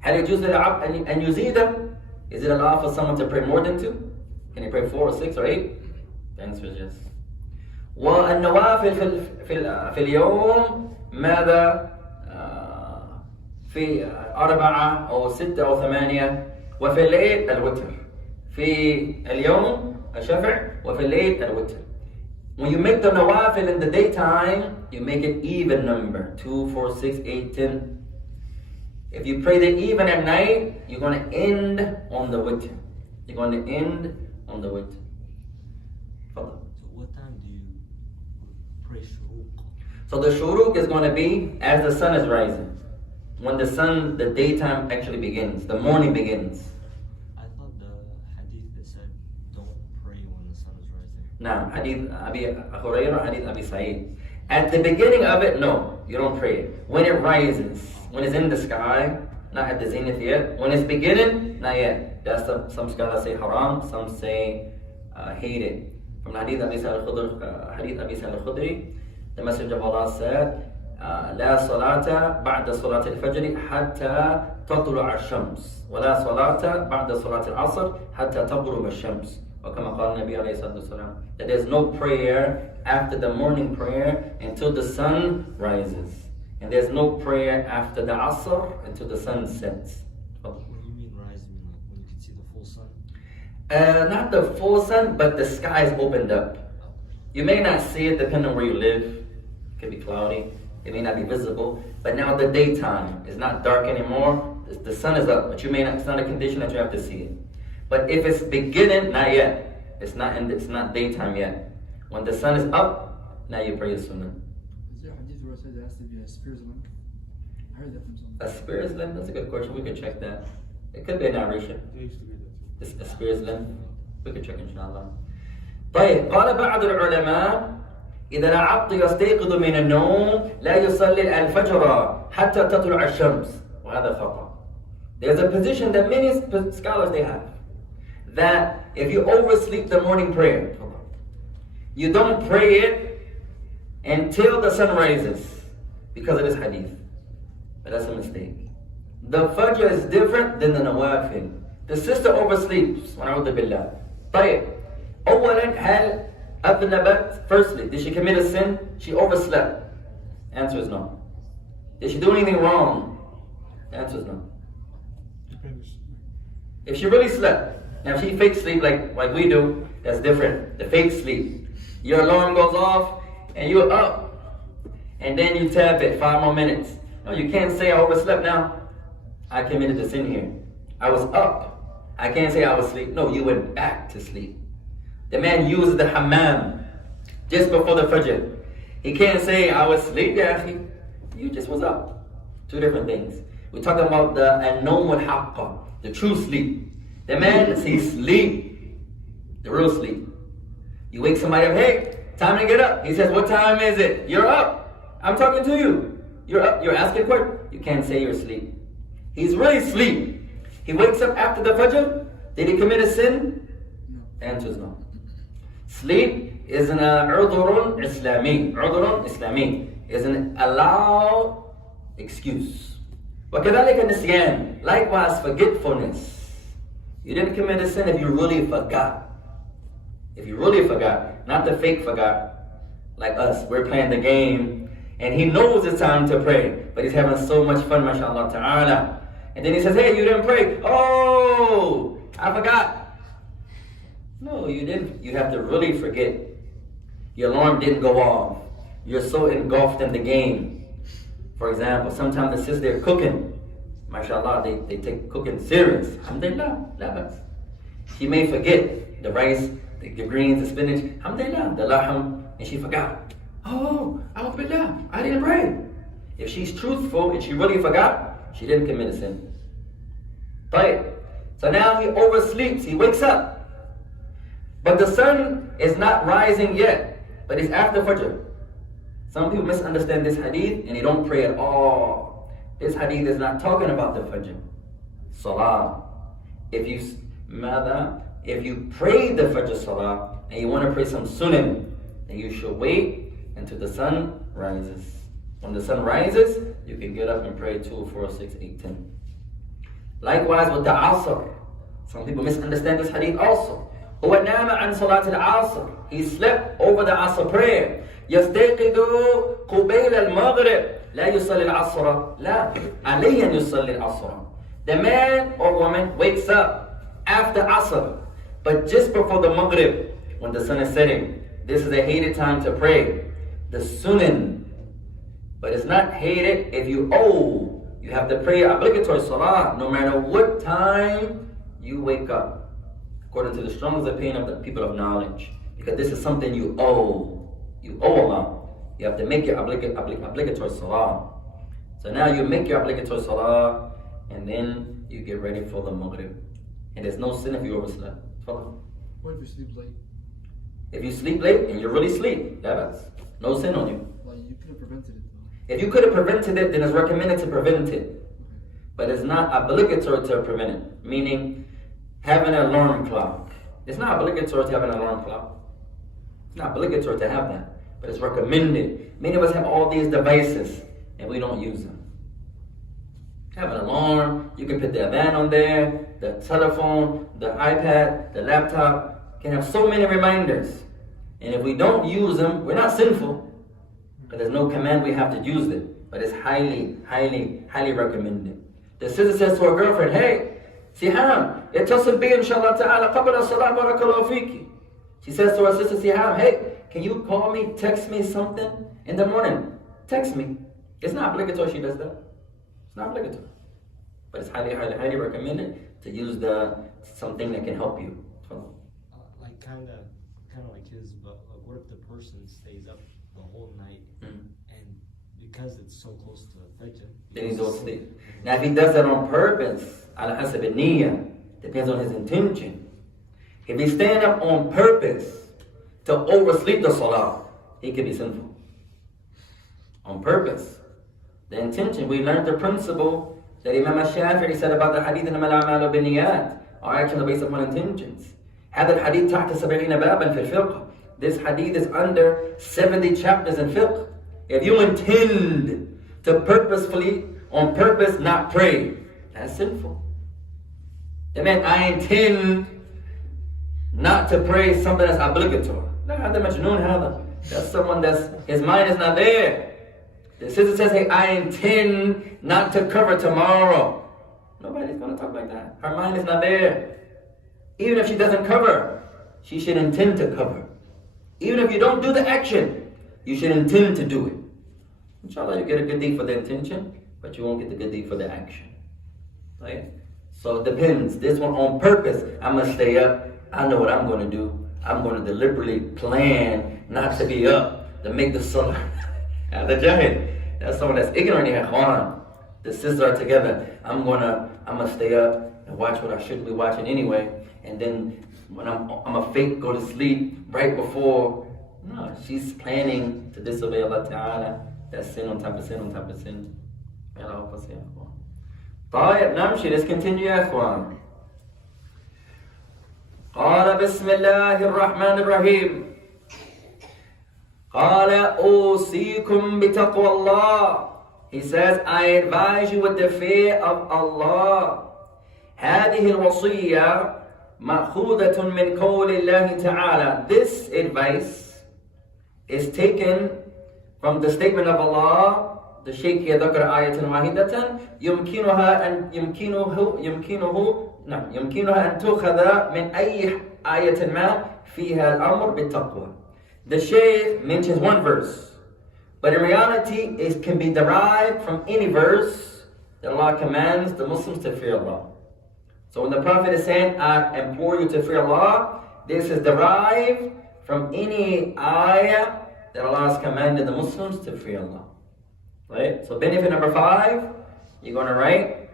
هل يجوز للعبد أن يزيد? Is it allowed for someone to pray more than 2? Can he pray 4 or 6 or 8? The answer is yes. والنوافل في اليوم ماذا؟ في 4 أو 6 أو 8 وفي الليل الوتر. في اليوم الشفع وفي الليل الوتر. When you make the nawafil in the daytime, you make it even number. 2, 4, 6, 8, 10. If you pray the even at night, you're going to end on the witr. You're going to end on the witr. So what time do you pray shuruq? So the shuruq is going to be as the sun is rising. When the daytime actually begins, the morning begins. I thought the hadith that said don't pray when the sun is rising. Now, hadith Abi Hurairah, hadith Abi Sa'id. At the beginning of it, no, you don't pray it. When it rises, when it's in the sky, not at the zenith yet. When it's beginning, not yet. That's some scholars say haram, some say hate it. From the hadith Abi Sa'id al-Khudri, the Messenger of Allah said, لا صلاة بعد صلاة الفجر حتى تطلع الشمس ولا صلاة بعد صلاة العصر حتى تغرب الشمس وكما قال النبي عليه الصلاة والسلام. That there's no prayer after the morning prayer until the sun rises, and there's no prayer after the asr until the sun sets. What do you mean rise? You mean like when you can see the full sun? Not the full sun, but the sky is opened up. You may not see it depending on where you live. It could be cloudy. It may not be visible, but now the daytime is not dark anymore. The sun is up, but it's not a condition that you have to see it. But if it's beginning, not yet. It's not daytime yet. When the sun is up, now you pray the sunnah. Is there a hadith where it says it has to be a spear's length? I heard that from someone. A spear's length? That's a good question. We could check that. It could be a narration. A spear's length. We could check inshallah. طيب قال بعض العلماء إذا العبد يستيقظ من النوم لا يصلي الفجر حتى تطلع الشمس وهذا خطأ. There's a position that many scholars they have that if you oversleep the morning prayer, you don't pray it until the sun rises because of this hadith. But that's a mistake. The Fajr is different than the Nawafil. The sister oversleeps. وَنَعُوذُ بِاللَّهِ. طيب. أولا هل أذنبت? Firstly, did she commit a sin? She overslept. Answer is no. Did she do anything wrong? Answer is no. If she really slept, now if she fake sleep like we do, that's different. The fake sleep. Your alarm goes off and you're up. And then you tap it 5 more minutes. No, you can't say I overslept now. I committed a sin here. I was up. I can't say I was asleep. No, you went back to sleep. The man used the hammam just before the Fajr. He can't say I was asleep, ya akhi. You just was up. 2 different things. We're talking about the an-nawm al-haqqa, the true sleep. The man, he sleep, the real sleep. You wake somebody up, hey, time to get up. He says, what time is it? You're up. I'm talking to you. You're up. You're asking for it. You can't say you're asleep. He's really asleep. He wakes up after the Fajr. Did he commit a sin? No. Answer is no. Sleep is an udhrun Islami. Udhrun Islami is an allowed excuse. وَكَذَلِكَ النِّسْيَانِ. Likewise, forgetfulness. You didn't commit a sin if you really forgot. If you really forgot, not the fake forgot. Like us, we're playing the game, and he knows it's time to pray, but he's having so much fun, mashallah ta'ala. And then he says, hey, you didn't pray. Oh, I forgot. No, you didn't. You have to really forget. Your alarm didn't go off. You're so engulfed in the game. For example, sometimes the sisters, they're cooking. MashaAllah, they take cooking serious. Alhamdulillah, labas. She may forget the rice, the greens, the spinach. Alhamdulillah, the laham, and she forgot. Oh, alhamdulillah, I didn't pray. If she's truthful and she really forgot, she didn't commit a sin. Right? So now he oversleeps, he wakes up. But the sun is not rising yet, but it's after Fajr. Some people misunderstand this hadith and they don't pray at all. This hadith is not talking about the Fajr. Salah. If you pray the Fajr Salah and you want to pray some sunnah, then you should wait until the sun rises. When the sun rises, you can get up and pray 2, 4, 6, 8, 10. Likewise with the Asr. Some people misunderstand this hadith also. هو نام عن صلاة العصر. He slept over the Asr prayer. يستيقظ قبيل المغرب. لا يصلي العصر. لا. عليه أن يصلي العصر. The man or woman wakes up after Asr, but just before the Maghrib, when the sun is setting. This is a hated time to pray. The Sunnah. But it's not hated if you have to pray obligatory salah no matter what time you wake up. According to the strongest opinion of the people of knowledge. Because this is something you owe. You owe Allah. You have to make your obligatory salah. So now you make your obligatory salah and then you get ready for the Maghrib. And there's no sin if you overslept. What if you sleep late? If you sleep late and you really sleep, that's no sin on you. Well, you could have prevented it though. If you could have prevented it, then it's recommended to prevent it. But it's not obligatory to prevent it. Meaning, have an alarm clock. It's not obligatory to have an alarm clock. It's not obligatory to have that. But it's recommended. Many of us have all these devices and we don't use them. Have an alarm. You can put the adhan on there, the telephone, the iPad, the laptop. Can have so many reminders. And if we don't use them, we're not sinful. But there's no command we have to use it. But it's highly, highly, highly recommended. The sister says to her girlfriend, hey, Siham, اتصل بي إن شاء الله تعالى قبل الصلاة بارك الله فيك. She says to her sister Siham, hey, can you call me, text me something in the morning? Text me. It's not obligatory she does that. It's not obligatory. But it's highly, highly, highly recommended to use something that can help you. Like kind of like his, but like what if the person stays up the whole night and because it's so close to Fajr, then he goes to sleep. Now if he does that on purpose, ala hasab al-niyyah, depends on his intention. If he's staying up on purpose to oversleep the salah, he could be sinful. On purpose. The intention, we learned the principle that Imam al-Shafi'i said about the hadith إنما الأعمال بالنيات. Our actions are based upon intentions. هذا الحديث تحت 70 بابا في الفقه. This hadith is under 70 chapters in fiqh. If you intend to purposefully, on purpose, not pray, that's sinful. That means I intend not to pray something that's obligatory. That's someone his mind is not there. The sister says, hey, I intend not to cover tomorrow. Nobody's going to talk like that. Her mind is not there. Even if she doesn't cover, she should intend to cover. Even if you don't do the action, you should intend to do it. Inshallah, you get a good deed for the intention, but you won't get the good deed for the action. Right? So it depends. This one on purpose, I'm going to stay up. I know what I'm going to do. I'm going to deliberately plan not to be up to make the salah. The jahil, that's someone that's ignorant in Ikhwan. The sisters are together. I'm gonna stay up and watch what I shouldn't be watching anyway. And then when I'm a fake go to sleep right before. No, she's planning to disobey Allah Ta'ala. That's sin on top of sin on top of sin. May Allah help us, ya Ikhwan. طيب نمشي. Let's continue, ya Ikhwan. قال بسم الله الرحمن الرحيم. قال أوصيكم بتقوى الله. He says, I advise you with the fear of Allah. هذه الوصية مأخوذة من قول الله تعالى. This advice is taken from the statement of Allah. The Shaykh يذكر آية واحدة يمكنها أن تؤخذ من أي آية ما فيها الأمر بالتقوى. The Shaykh mentions one verse, but in reality it can be derived from any verse that Allah commands the Muslims to fear Allah. So when the Prophet is saying, I implore you to fear Allah, this is derived from any ayah that Allah has commanded the Muslims to fear Allah. Right? So benefit number 5, you're going to write,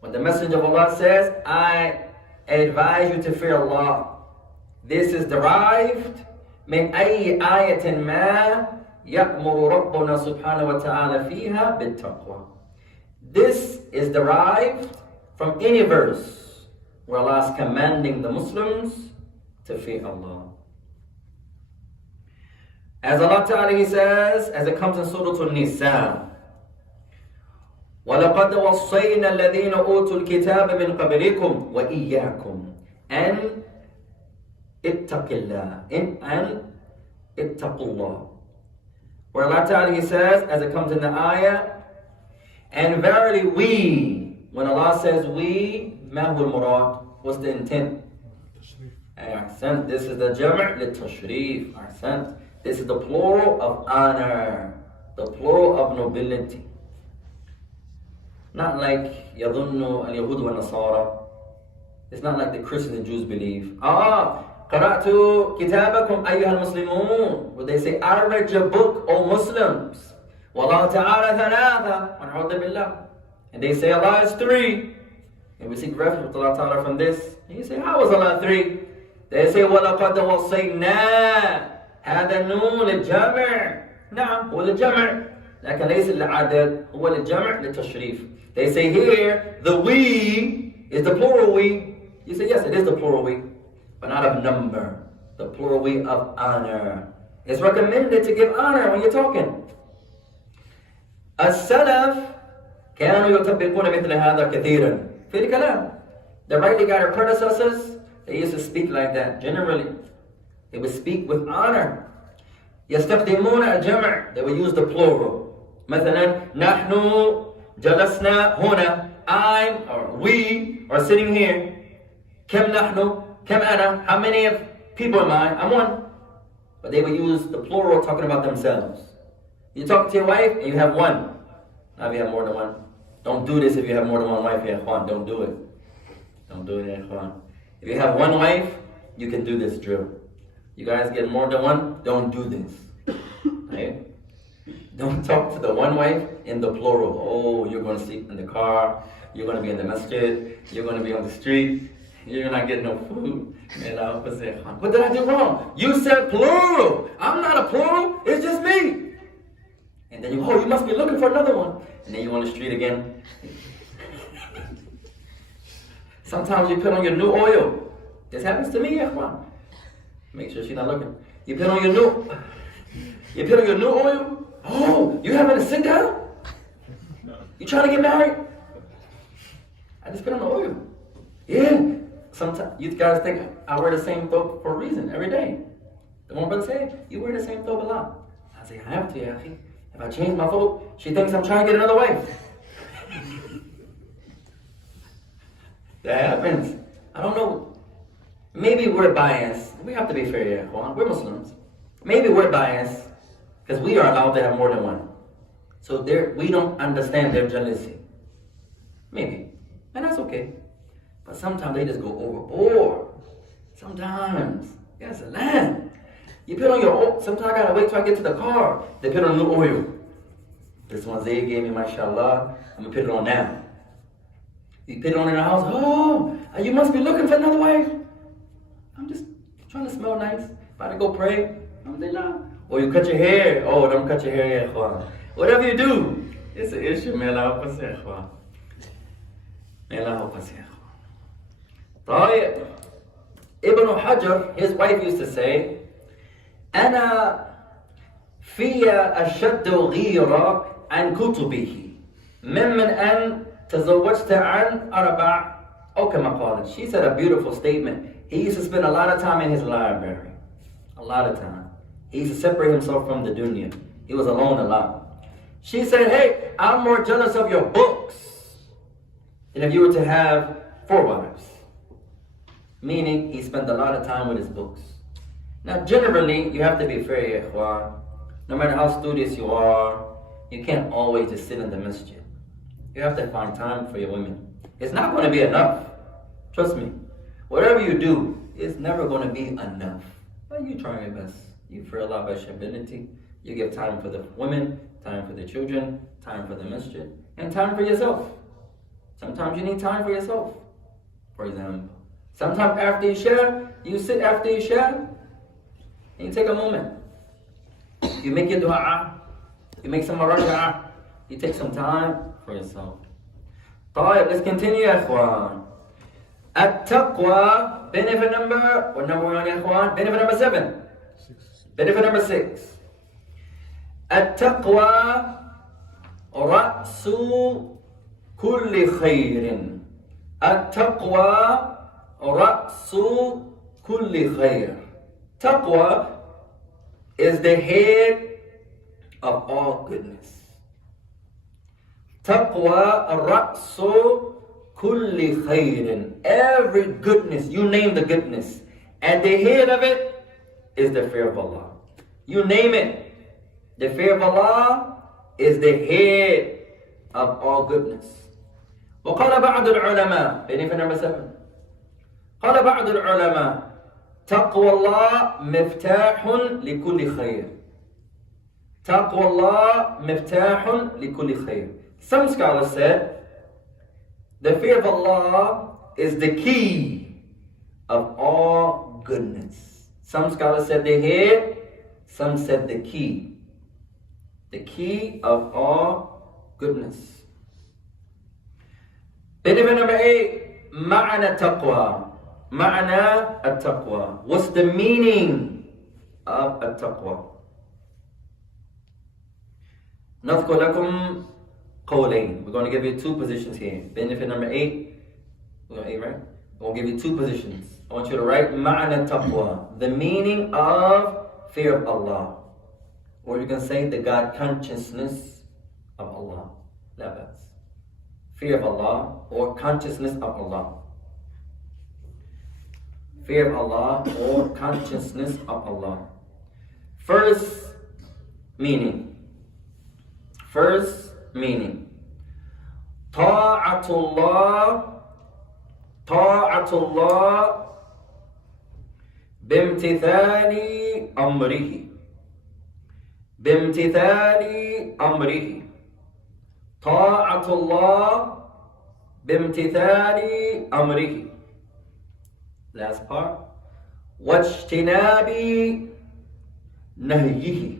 when the Messenger of Allah says, I advise you to fear Allah, this is derived من أي آية ما يأمر ربنا سبحانه وتعالى فيها بالتقوى. This is derived from any verse where Allah is commanding the Muslims to fear Allah. As Allah Ta'ala He says, as it comes in Surah An-Nisa, وَلَقَدْ وَصَّيْنَا الَّذِينَ أُوتُوا الْكِتَابَ مِنْ قَبْلِكُمْ وَإِيَّاكُمْ أَنْ اتَّقِ اللَّهِ أَنْ اتَّقُوا اللَّهِ. Where Allah Ta'ala He says, as it comes in the ayah, and verily we, when Allah says we, مَا هُوَ الْمُرَادِ? What's the intent? Ahsan. This is the jam' للتشريف. Ahsan. This is the plural of honor, the plural of nobility. Not like يظن اليهود والنصارى. It's not like the Christians and Jews believe. قرأت كتابكم أيها المسلمون. Where they say, I read your book, O Muslims. والله تعالى ثلاثة. ونعوذ بالله. And they say Allah is 3. And we seek refuge with Allah Ta'ala from this. And you say, how is Allah 3? They say, وَلَقَدْ وَصَّيْنَا هذا نون للجمع. نعم هو للجمع. لكن ليس للعدد. هو للجمع للتشريف. They say here, the we is the plural we. You say, yes, it is the plural we. But not of number. The plural we of honor. It's recommended to give honor when you're talking. السلف كانوا يطبقون مثل هذا كثيرا في الكلام. The rightly guided predecessors, they used to speak like that generally. They would speak with honor. يستخدمون الجمع. They would use the plural. مثلا نحن جلسنا هنا. I or we are sitting here. كم نحن? كم أنا? How many of people am I? I'm one. But they would use the plural talking about themselves. You talk to your wife and you have one. Now we have more than one. Don't do this if you have more than one wife, ya ikhwan. Don't do it. Don't do it, ya ikhwan. If you have one wife, you can do this drill. You guys get more than one, don't do this. Right? Don't talk to the one wife in the plural. Oh, you're going to sleep in the car. You're going to be in the masjid. You're going to be on the street. You're not getting no food. What did I do wrong? You said plural. I'm not a plural. It's just me. And then you must be looking for another one. And then you're on the street again. Sometimes you put on your new oil. This happens to me, ikhwan. Make sure she's not looking. You put on your new oil. Oh, you having a sit down? You trying to get married? I just put on the oil. Yeah. Sometimes you guys think I wear the same thobe for a reason every day. The one brother said, you wear the same thobe a lot. I say, I have to, ya akhi. If I change my thobe, she thinks I'm trying to get another wife. That happens. I don't know. Maybe we're biased. We have to be fair, ya ikhwan. We're Muslims. Maybe we're biased because we are allowed to have more than one. So we don't understand their jealousy. Maybe. And that's okay. But sometimes they just go overboard. Sometimes. Yes, a lamb. You put on your oil. Sometimes I gotta wait till I get to the car. They put on new oil. This one Zayd gave me, mashallah. I'm gonna put it on now. You put it on in the house. Oh, you must be looking for another wife. I'm just trying to smell nice. About to go pray. Alhamdulillah. Or you cut your hair. Oh, don't cut your hair, ya ikhwan. Whatever you do, it's an issue. May Allah help us, ya ikhwan. May Allah help us, ya ikhwan. طيب. Ibn Hajar, his wife used to say, أنا في أشد غيرة عن كتبه ممن أن تزوجت عن أربع أو كما قالت. She said a beautiful statement. He used to spend a lot of time in his library. A lot of time. He used to separate himself from the dunya. He was alone a lot. She said, hey, I'm more jealous of your books than if you were to have 4 wives. Meaning, he spent a lot of time with his books. Now, generally, you have to be fair, ya ikhwan. No matter how studious you are, you can't always just sit in the masjid. You have to find time for your women. It's not going to be enough. Trust me. Whatever you do, it's never going to be enough. But you try your best. You fear Allah by your ability. You give time for the women, time for the children, time for the masjid, and time for yourself. Sometimes you need time for yourself. For example, sometimes after Isha, you sit after Isha, and you take a moment. You make your dua, you make some muraja'a, you take some time for yourself. طيب, let's continue, ya ikhwan. At-taqwa, benefit number, what number we're on, ya ikhwan? Benefit number 7. Benefit number 6. At-taqwa ra'su kulli khayrin. At-taqwa ra'su kulli khayr. Taqwa is the head of all goodness. Taqwa ra'su kulli khayrin. Every goodness, you name the goodness. At the head of it is the fear of Allah. You name it. The fear of Allah is the head of all goodness. وقال بعض العلماء, benefit number 7. قال بعض العلماء تقوى الله مفتاح لكل خير. تقوى الله مفتاح لكل خير. Some scholars said the fear of Allah is the key of all goodness. Some scholars said the head, some said the key. The key of all goodness. Benefit number 8, ma'ana taqwa. Ma'ana at-taqwa. What's the meaning of at-taqwa? نذكر لكم قولين. We're going to give you 2 positions here. Benefit number 8. We're going to 8, right? We'll give you 2 positions. I want you to write ma'ana taqwa, the meaning of fear of Allah. Or you can say the God consciousness of Allah. لا بأس. Fear of Allah or consciousness of Allah. Fear of Allah or consciousness of Allah. First meaning. First meaning. طاعة طاعة الله بامتثال أمره طاعة الله بامتثال أمره. Last part. واجتناب نهيه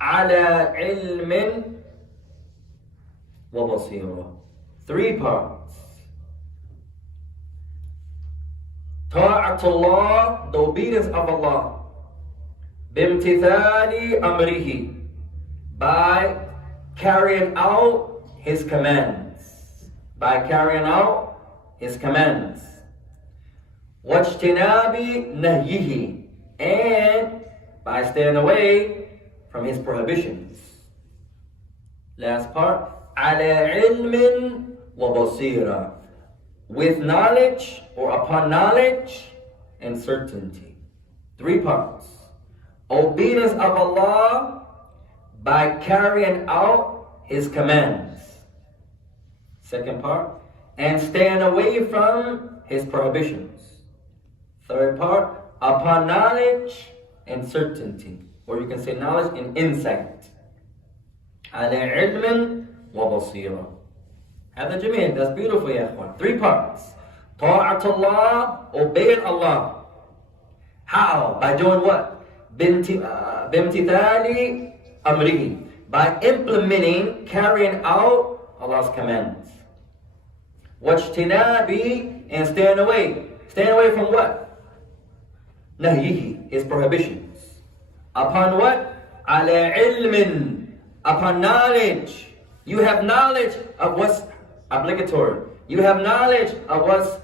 على علم وبصيرة. 3 parts. Ta'atullah, the obedience of Allah. Bimtithali amrihi, by carrying out His commands. Wajtinabi nahyihi, and by staying away from His prohibitions. Last part. Ala ilmin wa basira, with knowledge or upon knowledge and certainty. 3 parts. Obedience of Allah by carrying out His commands. 2nd part. And staying away from His prohibitions. 3rd part. Upon knowledge and certainty. Or you can say knowledge and insight. Ala ilmin wa basira. هذا جميل. That's beautiful, ya ikhwan. 3 parts. Ta'atullah, obeying Allah. How? By doing what? Bimtithali amrihi, by implementing, carrying out Allah's commands. Wajtinabi, and staying away. Staying away from what? Nahyihi, His prohibitions. Upon what? Ala ilmin, upon knowledge. You have knowledge of what's obligatory. You have knowledge of what's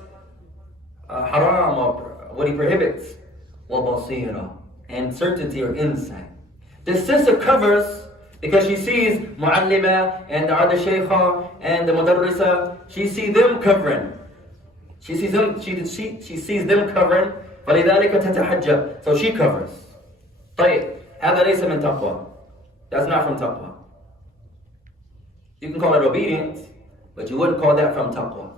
haram, or what He prohibits. وَبَصِيرًا, and certainty or insight. The sister covers because she sees mu'allima and the other shaykha and the mudarrisa. She sees them covering. She sees them covering. فَلِذَلِكَ تَتَحَجَّبْ, so she covers. طيب, هذا ليس من تقوى. That's not from taqwa. You can call it obedience, but you wouldn't call that from taqwa.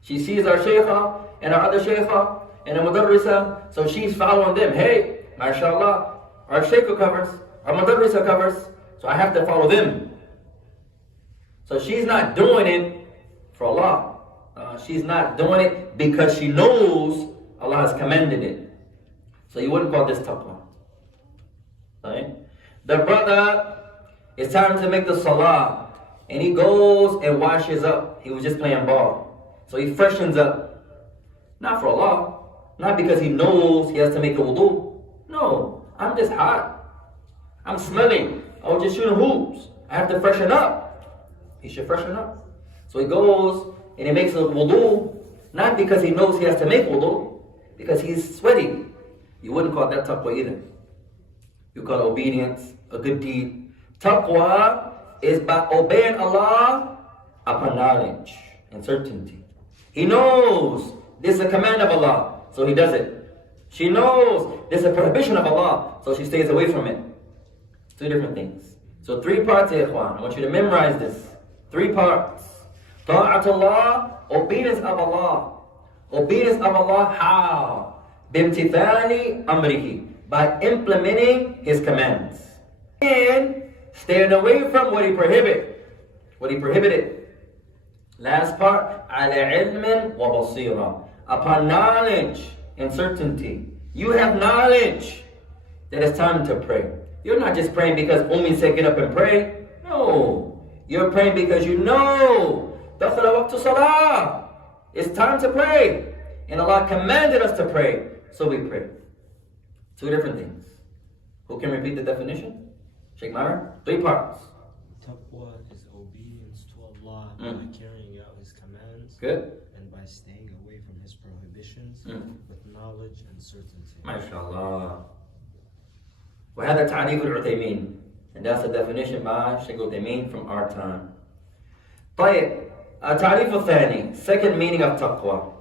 She sees our shaykha and our other shaykha and a mudarrisa, so she's following them. Hey, mashallah, our shaykha covers, our mudarrisa covers, so I have to follow them. So she's not doing it for Allah. She's not doing it because she knows Allah has commanded it. So you wouldn't call this taqwa. Right? The brother, it's time to make the salah, and he goes and washes up. He was just playing ball, so he freshens up. Not for Allah, not because he knows he has to make a wudu. No, I'm just hot. I'm smelling. I was just shooting hoops. I have to freshen up. He should freshen up. So he goes and he makes a wudu, not because he knows he has to make wudu, because he's sweating. You wouldn't call that taqwa either. You call it obedience, a good deed. Taqwa is by obeying Allah upon knowledge and certainty. He knows this is a command of Allah, so he does it. She knows this is a prohibition of Allah, so she stays away from it. 2 different things. So 3 parts, ikhwan. I want you to memorize this. 3 parts. Ta'atullah, obedience of Allah. Obedience of Allah, how? Bimtithali amrihi, by implementing His commands. And staying away from what He prohibited. Last part, ala ilmin wa basira, upon knowledge and certainty. You have knowledge that it's time to pray. You're not just praying because Ummi said get up and pray. No. You're praying because you know dakhala waqtu salah. It's time to pray. And Allah commanded us to pray. So we pray. 2 different things. Who can repeat the definition? Sheikh Mara? 3 parts. Taqwa is obedience to Allah by carrying out His commands. Good. And by staying away from His prohibitions with knowledge and certainty. MashaAllah. وهذا تعريف العثيمين. And that's the definition by Sheikh Uthaymeen from our time. طيب. التعريف الثاني. Second meaning of taqwa.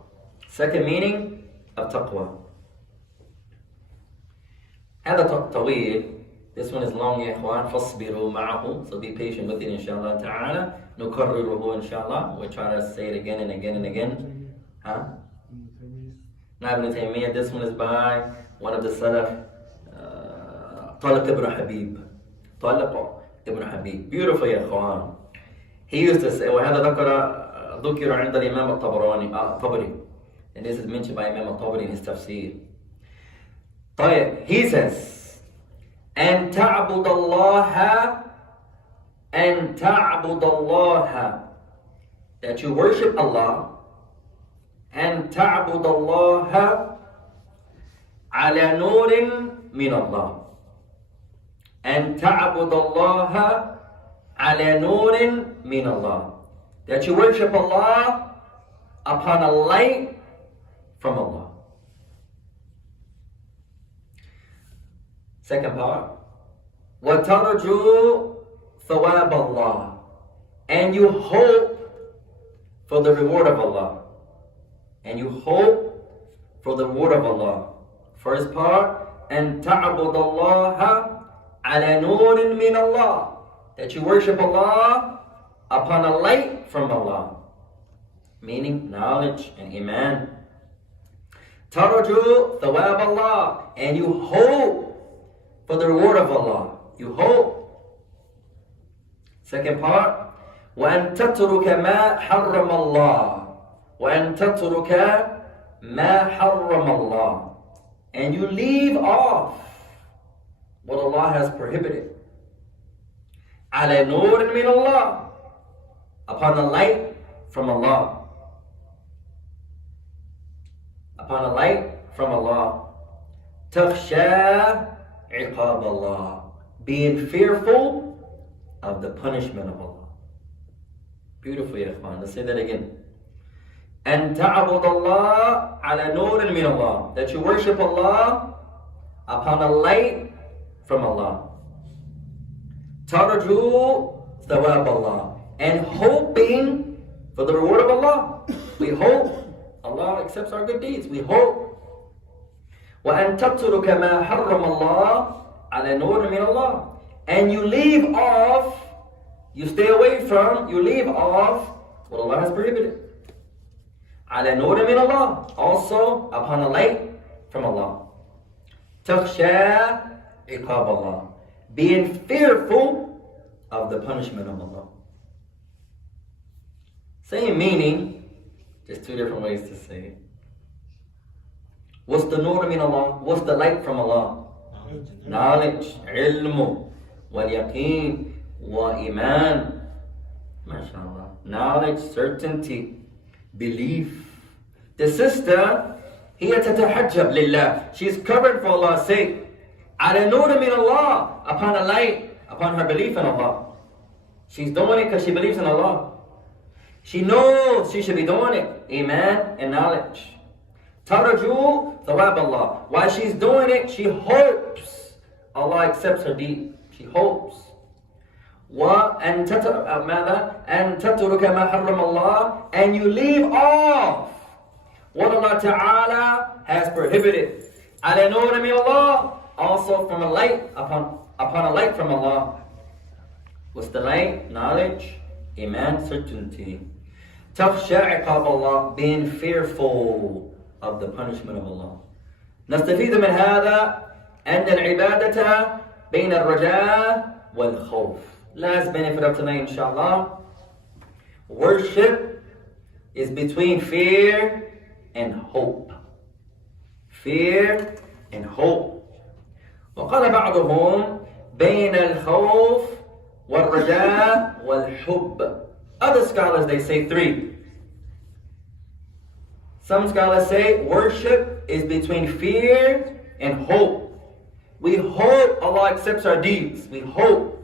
هذا طويل. This one is long يا إخوان. فاصبروا معه. So be patient with it إن شاء الله تعالى. نكرره إن شاء الله. We'll try to say it again and again and again. Huh? Not Ibn Taymiyyah. This one is by one of the Salaf. طلق ibn Habib. طلق ibn Habib. Beautiful يا إخوان. He used to say, وهذا ذكر عند الإمام الطبري. And this is mentioned by Imam al-Tabari in his Tafseer. طيب, he says, أن تعبد الله, that you worship Allah, أن تعبد الله على نور من الله, أن تعبد الله على نور من الله, that you worship Allah upon a light from Allah. Second part, وَتَرْجُو ثَوَابَ اللَّهِ, and you hope for the reward of Allah. And you hope for the reward of Allah. First part, أَن تَعْبُدَ اللَّهَ عَلَى نُورٍ مِّنَ اللَّهِ, that you worship Allah upon a light from Allah, meaning knowledge and iman. تَرْجُو ثَوَابَ اللَّهِ, and you hope for the reward of Allah. You hope. Second part, وَأَن تَتْرُكَ مَا حَرَّمَ اللَّهِ, وَأَن تَتْرُكَ مَا حَرَّمَ اللَّهِ, and you leave off what Allah has prohibited. عَلَى نُورٍ مِّنَ اللَّهِ, upon a light from Allah. Upon a light from Allah. تَخْشَى عِقَابَ اللَّهِ, being fearful of the punishment of Allah. Beautiful, ya ikhwan. Let's say that again. أن تعبد الله على نور من الله, that you worship Allah upon a light from Allah. ترجو ثواب الله, and hoping for the reward of Allah. We hope Allah accepts our good deeds. We hope. وأن تترك ما حرم الله على نور من الله, and you leave off, you stay away from, you leave off what Allah has prohibited. على نور من الله, also upon a light from Allah. تخشى عقاب الله, being fearful of the punishment of Allah. Same meaning, just two different ways to say it. What's the nur min Allah? What's the light from Allah? Knowledge, ilmu, wal yaqeen, wa iman. MashaAllah. Knowledge, certainty, belief. The sister, هي تتحجب لله. She's covered for Allah's sake. على نور من Allah, upon a light, upon her belief in Allah. She's doing it because she believes in Allah. She knows she should be doing it. Iman and knowledge. ترجو ثواب Allah. While she's doing it, she hopes Allah accepts her deed. She hopes. وأن تترك ما حرم الله, and you leave off what Allah Ta'ala has prohibited. على نور من Allah, also from a light, upon a light from Allah. What's the light? Knowledge, iman, certainty. تخشى عقاب Allah, being fearful of the punishment of Allah. نستفيد من هذا أن العبادة بين الرجاء والخوف. Last benefit of tonight, inshallah. Worship is between fear and hope. Fear and hope. وقال بعضهم بين الخوف والرجاء والحب. Other scholars, they say three. Some scholars say worship is between fear and hope. We hope Allah accepts our deeds. We hope.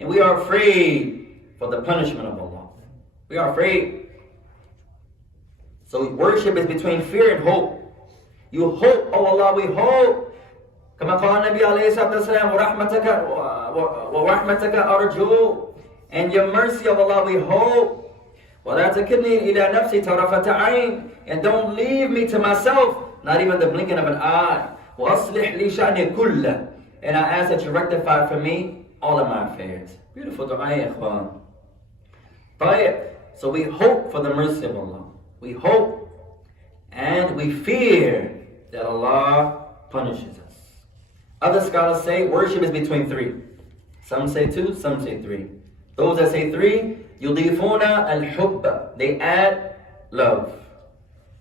And we are afraid for the punishment of Allah. We are afraid. So worship is between fear and hope. You hope, oh Allah, we hope. كما قال النبي عليه الصلاة والسلام ورحمتك أرجو. And your mercy, of Allah, we hope. ولا تكلني إلى نفسي طرفة عين. And don't leave me to myself, not even the blinking of an eye. وأصلح لي شأني كله. And I ask that you rectify for me all of my affairs. Beautiful dua, ya ikhwan. طيب. So we hope for the mercy of Allah. We hope and we fear that Allah punishes us. Other scholars say worship is between three. Some say two, some say three. Those that say three, يُضِيفُونَ الْحُبَّ. They add love.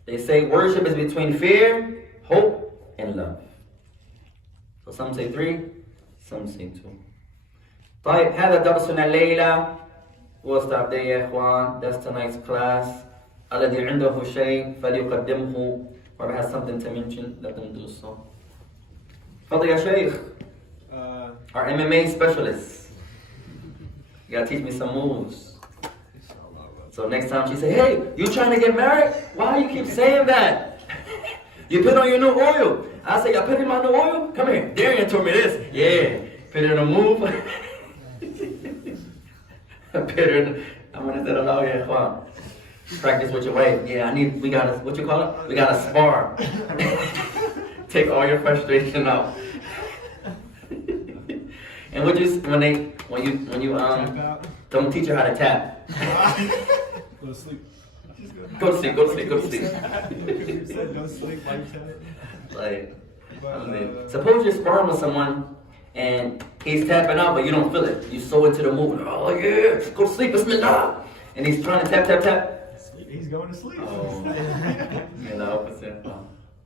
They say worship is between fear, hope, and love. So some say three, some say two. طيب هذا درسنا الليلة. We'll stop there يا إخوان. That's tonight's class. الذي عنده شيء فليقدمه. Whoever has something to mention, let them do so. Fadl ya Shaykh, our MMA specialist. You gotta teach me some moves. So next time she say, hey, you trying to get married? Why you keep saying that? You put on your new oil. I say, I put in my new oil? Come here. Darian told me this. Yeah. Put it in a move. Put it in. I'm gonna say it out here. Come on. Practice with your wife. Yeah, we gotta, what you call it? We gotta spar. Take all your frustration out. And when you don't teach her how to tap. Go to sleep. Go to sleep. You said don't sleep while you tap. Like, suppose you're sparring with someone and he's tapping out, but you don't feel it. You so into the movement. Oh yeah, go to sleep. Bismillah. And he's trying to tap. He's going to sleep. Oh,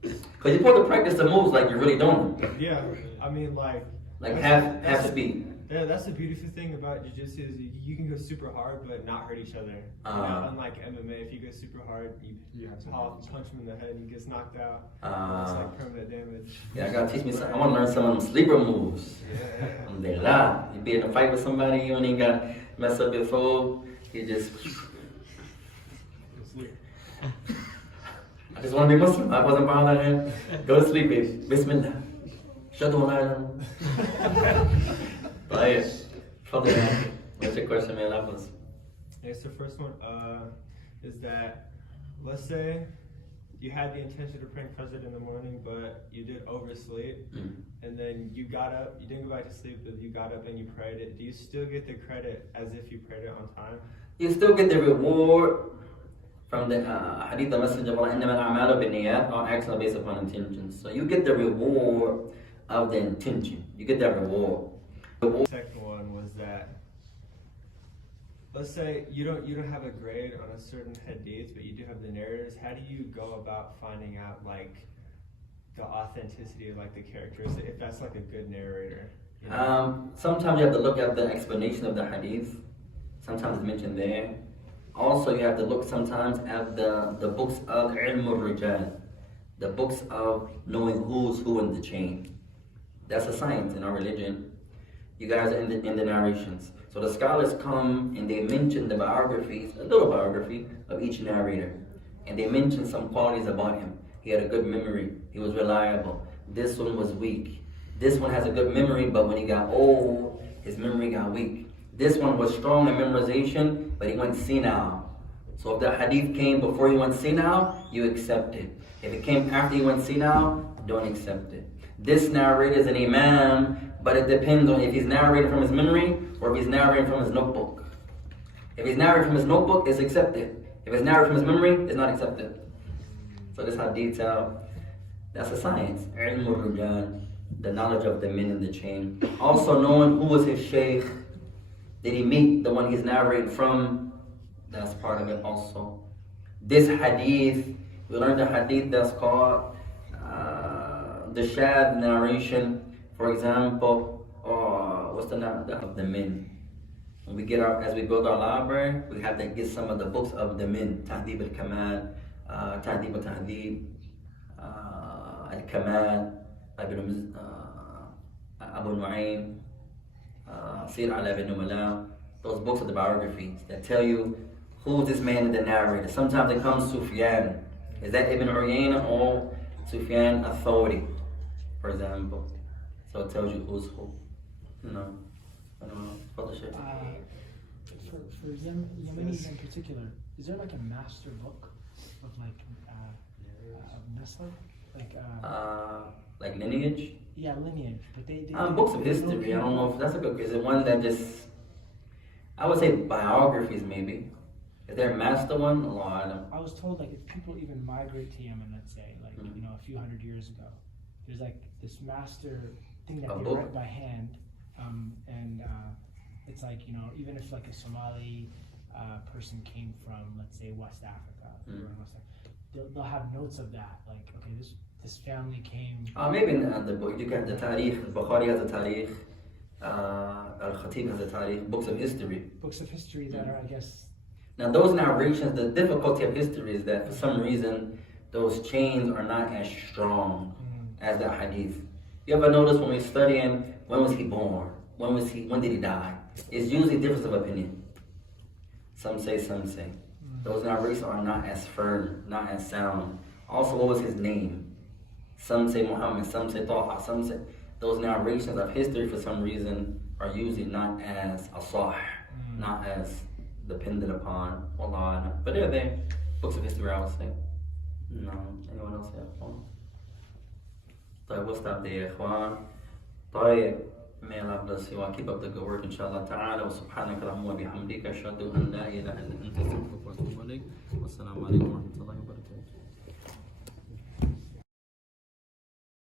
because you're supposed to practice the moves like you're really doing them. Yeah, I mean like half speed. Yeah, that's the beautiful thing about jiu-jitsu is you can go super hard but not hurt each other. Unlike MMA, if you go super hard, you punch him in the head and he gets knocked out. It's like permanent damage. Yeah, I gotta teach me some. I want to learn some of them sleeper moves. Yeah. Alhamdulillah. You be in a fight with somebody, you ain't got to mess up your fold. You just. I just want to be Muslim. I wasn't born like that. Go to sleep, baby. Bismillah. Shadu alayna. What's your question, man? Yes, the first one is that, let's say you had the intention to pray Fajr in the morning, but you did oversleep, and then you got up, you didn't go back to sleep, but you got up and you prayed it. Do you still get the credit as if you prayed it on time? You still get the reward from the Hadith, the Messenger of Allah, إِنَّمَا الْأَعْمَالُ بِالنِّيَّاتِ, are actions based upon intentions. So you get the reward of the intention. You get that reward. The second one was that, let's say you don't have a grade on a certain hadith, but you do have the narrators. How do you go about finding out like the authenticity of like the characters, if that's like a good narrator? You know? Sometimes you have to look at the explanation of the hadith. Sometimes it's mentioned there. Also, you have to look sometimes at the books of Ilm al-Rijal, the books of knowing who's who in the chain. That's a science in our religion. You guys are in the narrations. So the scholars come and they mention the biographies, a little biography of each narrator. And they mention some qualities about him. He had a good memory. He was reliable. This one was weak. This one has a good memory, but when he got old, his memory got weak. This one was strong in memorization, but he went senile. So if the hadith came before he went senile, you accept it. If it came after he went senile, don't accept it. This narrator is an Imam, but it depends on if he's narrating from his memory or if he's narrating from his notebook. If he's narrating from his notebook, it's accepted. If it's narrated from his memory, it's not accepted. So this is how detailed. That's a science. Ilm al-Rijal, the knowledge of the men in the chain. Also knowing who was his shaykh. Did he meet the one he's narrating from? That's part of it also. This hadith, we learned a hadith that's called the shad narration. For example, what's the name of the men? When we as we go to our library, we have to get some of the books of the men. Tahdib al-Kamal, Tahdib al-Tahdib, Al-Kamal, Abu Nu'aym, Sir Ala bin Numala. Those books are the biographies that tell you who's this man in the narrator. Sometimes it comes Sufyan. Is that Ibn Uyayna or Sufyan al-Thawri, for example? So it tells you who's who. No. I don't know. For Yemenis in particular, is there like a master book of like Nesla? Like lineage? Yeah, lineage. But they Books of history, I don't know if that's a good, is it one that just, I would say biographies maybe. Is there a master one? Allah. I was told like if people even migrate to Yemen, let's say, like you know, a few hundred years ago, there's like this master thing that A they book? write by hand, and it's like, you know, even if like a Somali person came from, let's say, West Africa, they were in West Africa, they'll have notes of that, like, okay, this family came. Maybe in the book, you got the Tariq, Bukhari has a Tariq, Al-Khatib has a Tariq, books of history. Books of history that are, I guess. Now those narrations, the difficulty of history is that for some reason, those chains are not as strong as the Hadith. You ever notice when we're studying, when was he born? When did he die? It's usually difference of opinion. Some say. Those narrations are not as firm, not as sound. Also, what was his name? Some say Muhammad, some say Taha, some say... Those narrations of history, for some reason, are usually not as asah, not as dependent upon Allah. But they're there. Books of history, I would say. No. Anyone else have one? طيب, we'll stop there, ikhwan. طيب. May Allah bless you all. Keep up the good work, inshallah ta'ala. Wa subhanaka Allahumma bihamdika. Ashhadu an la ilaha illa anta astaghfiruka wa atubu ilayk. Wassalamu alaikum wa rahmatullahi.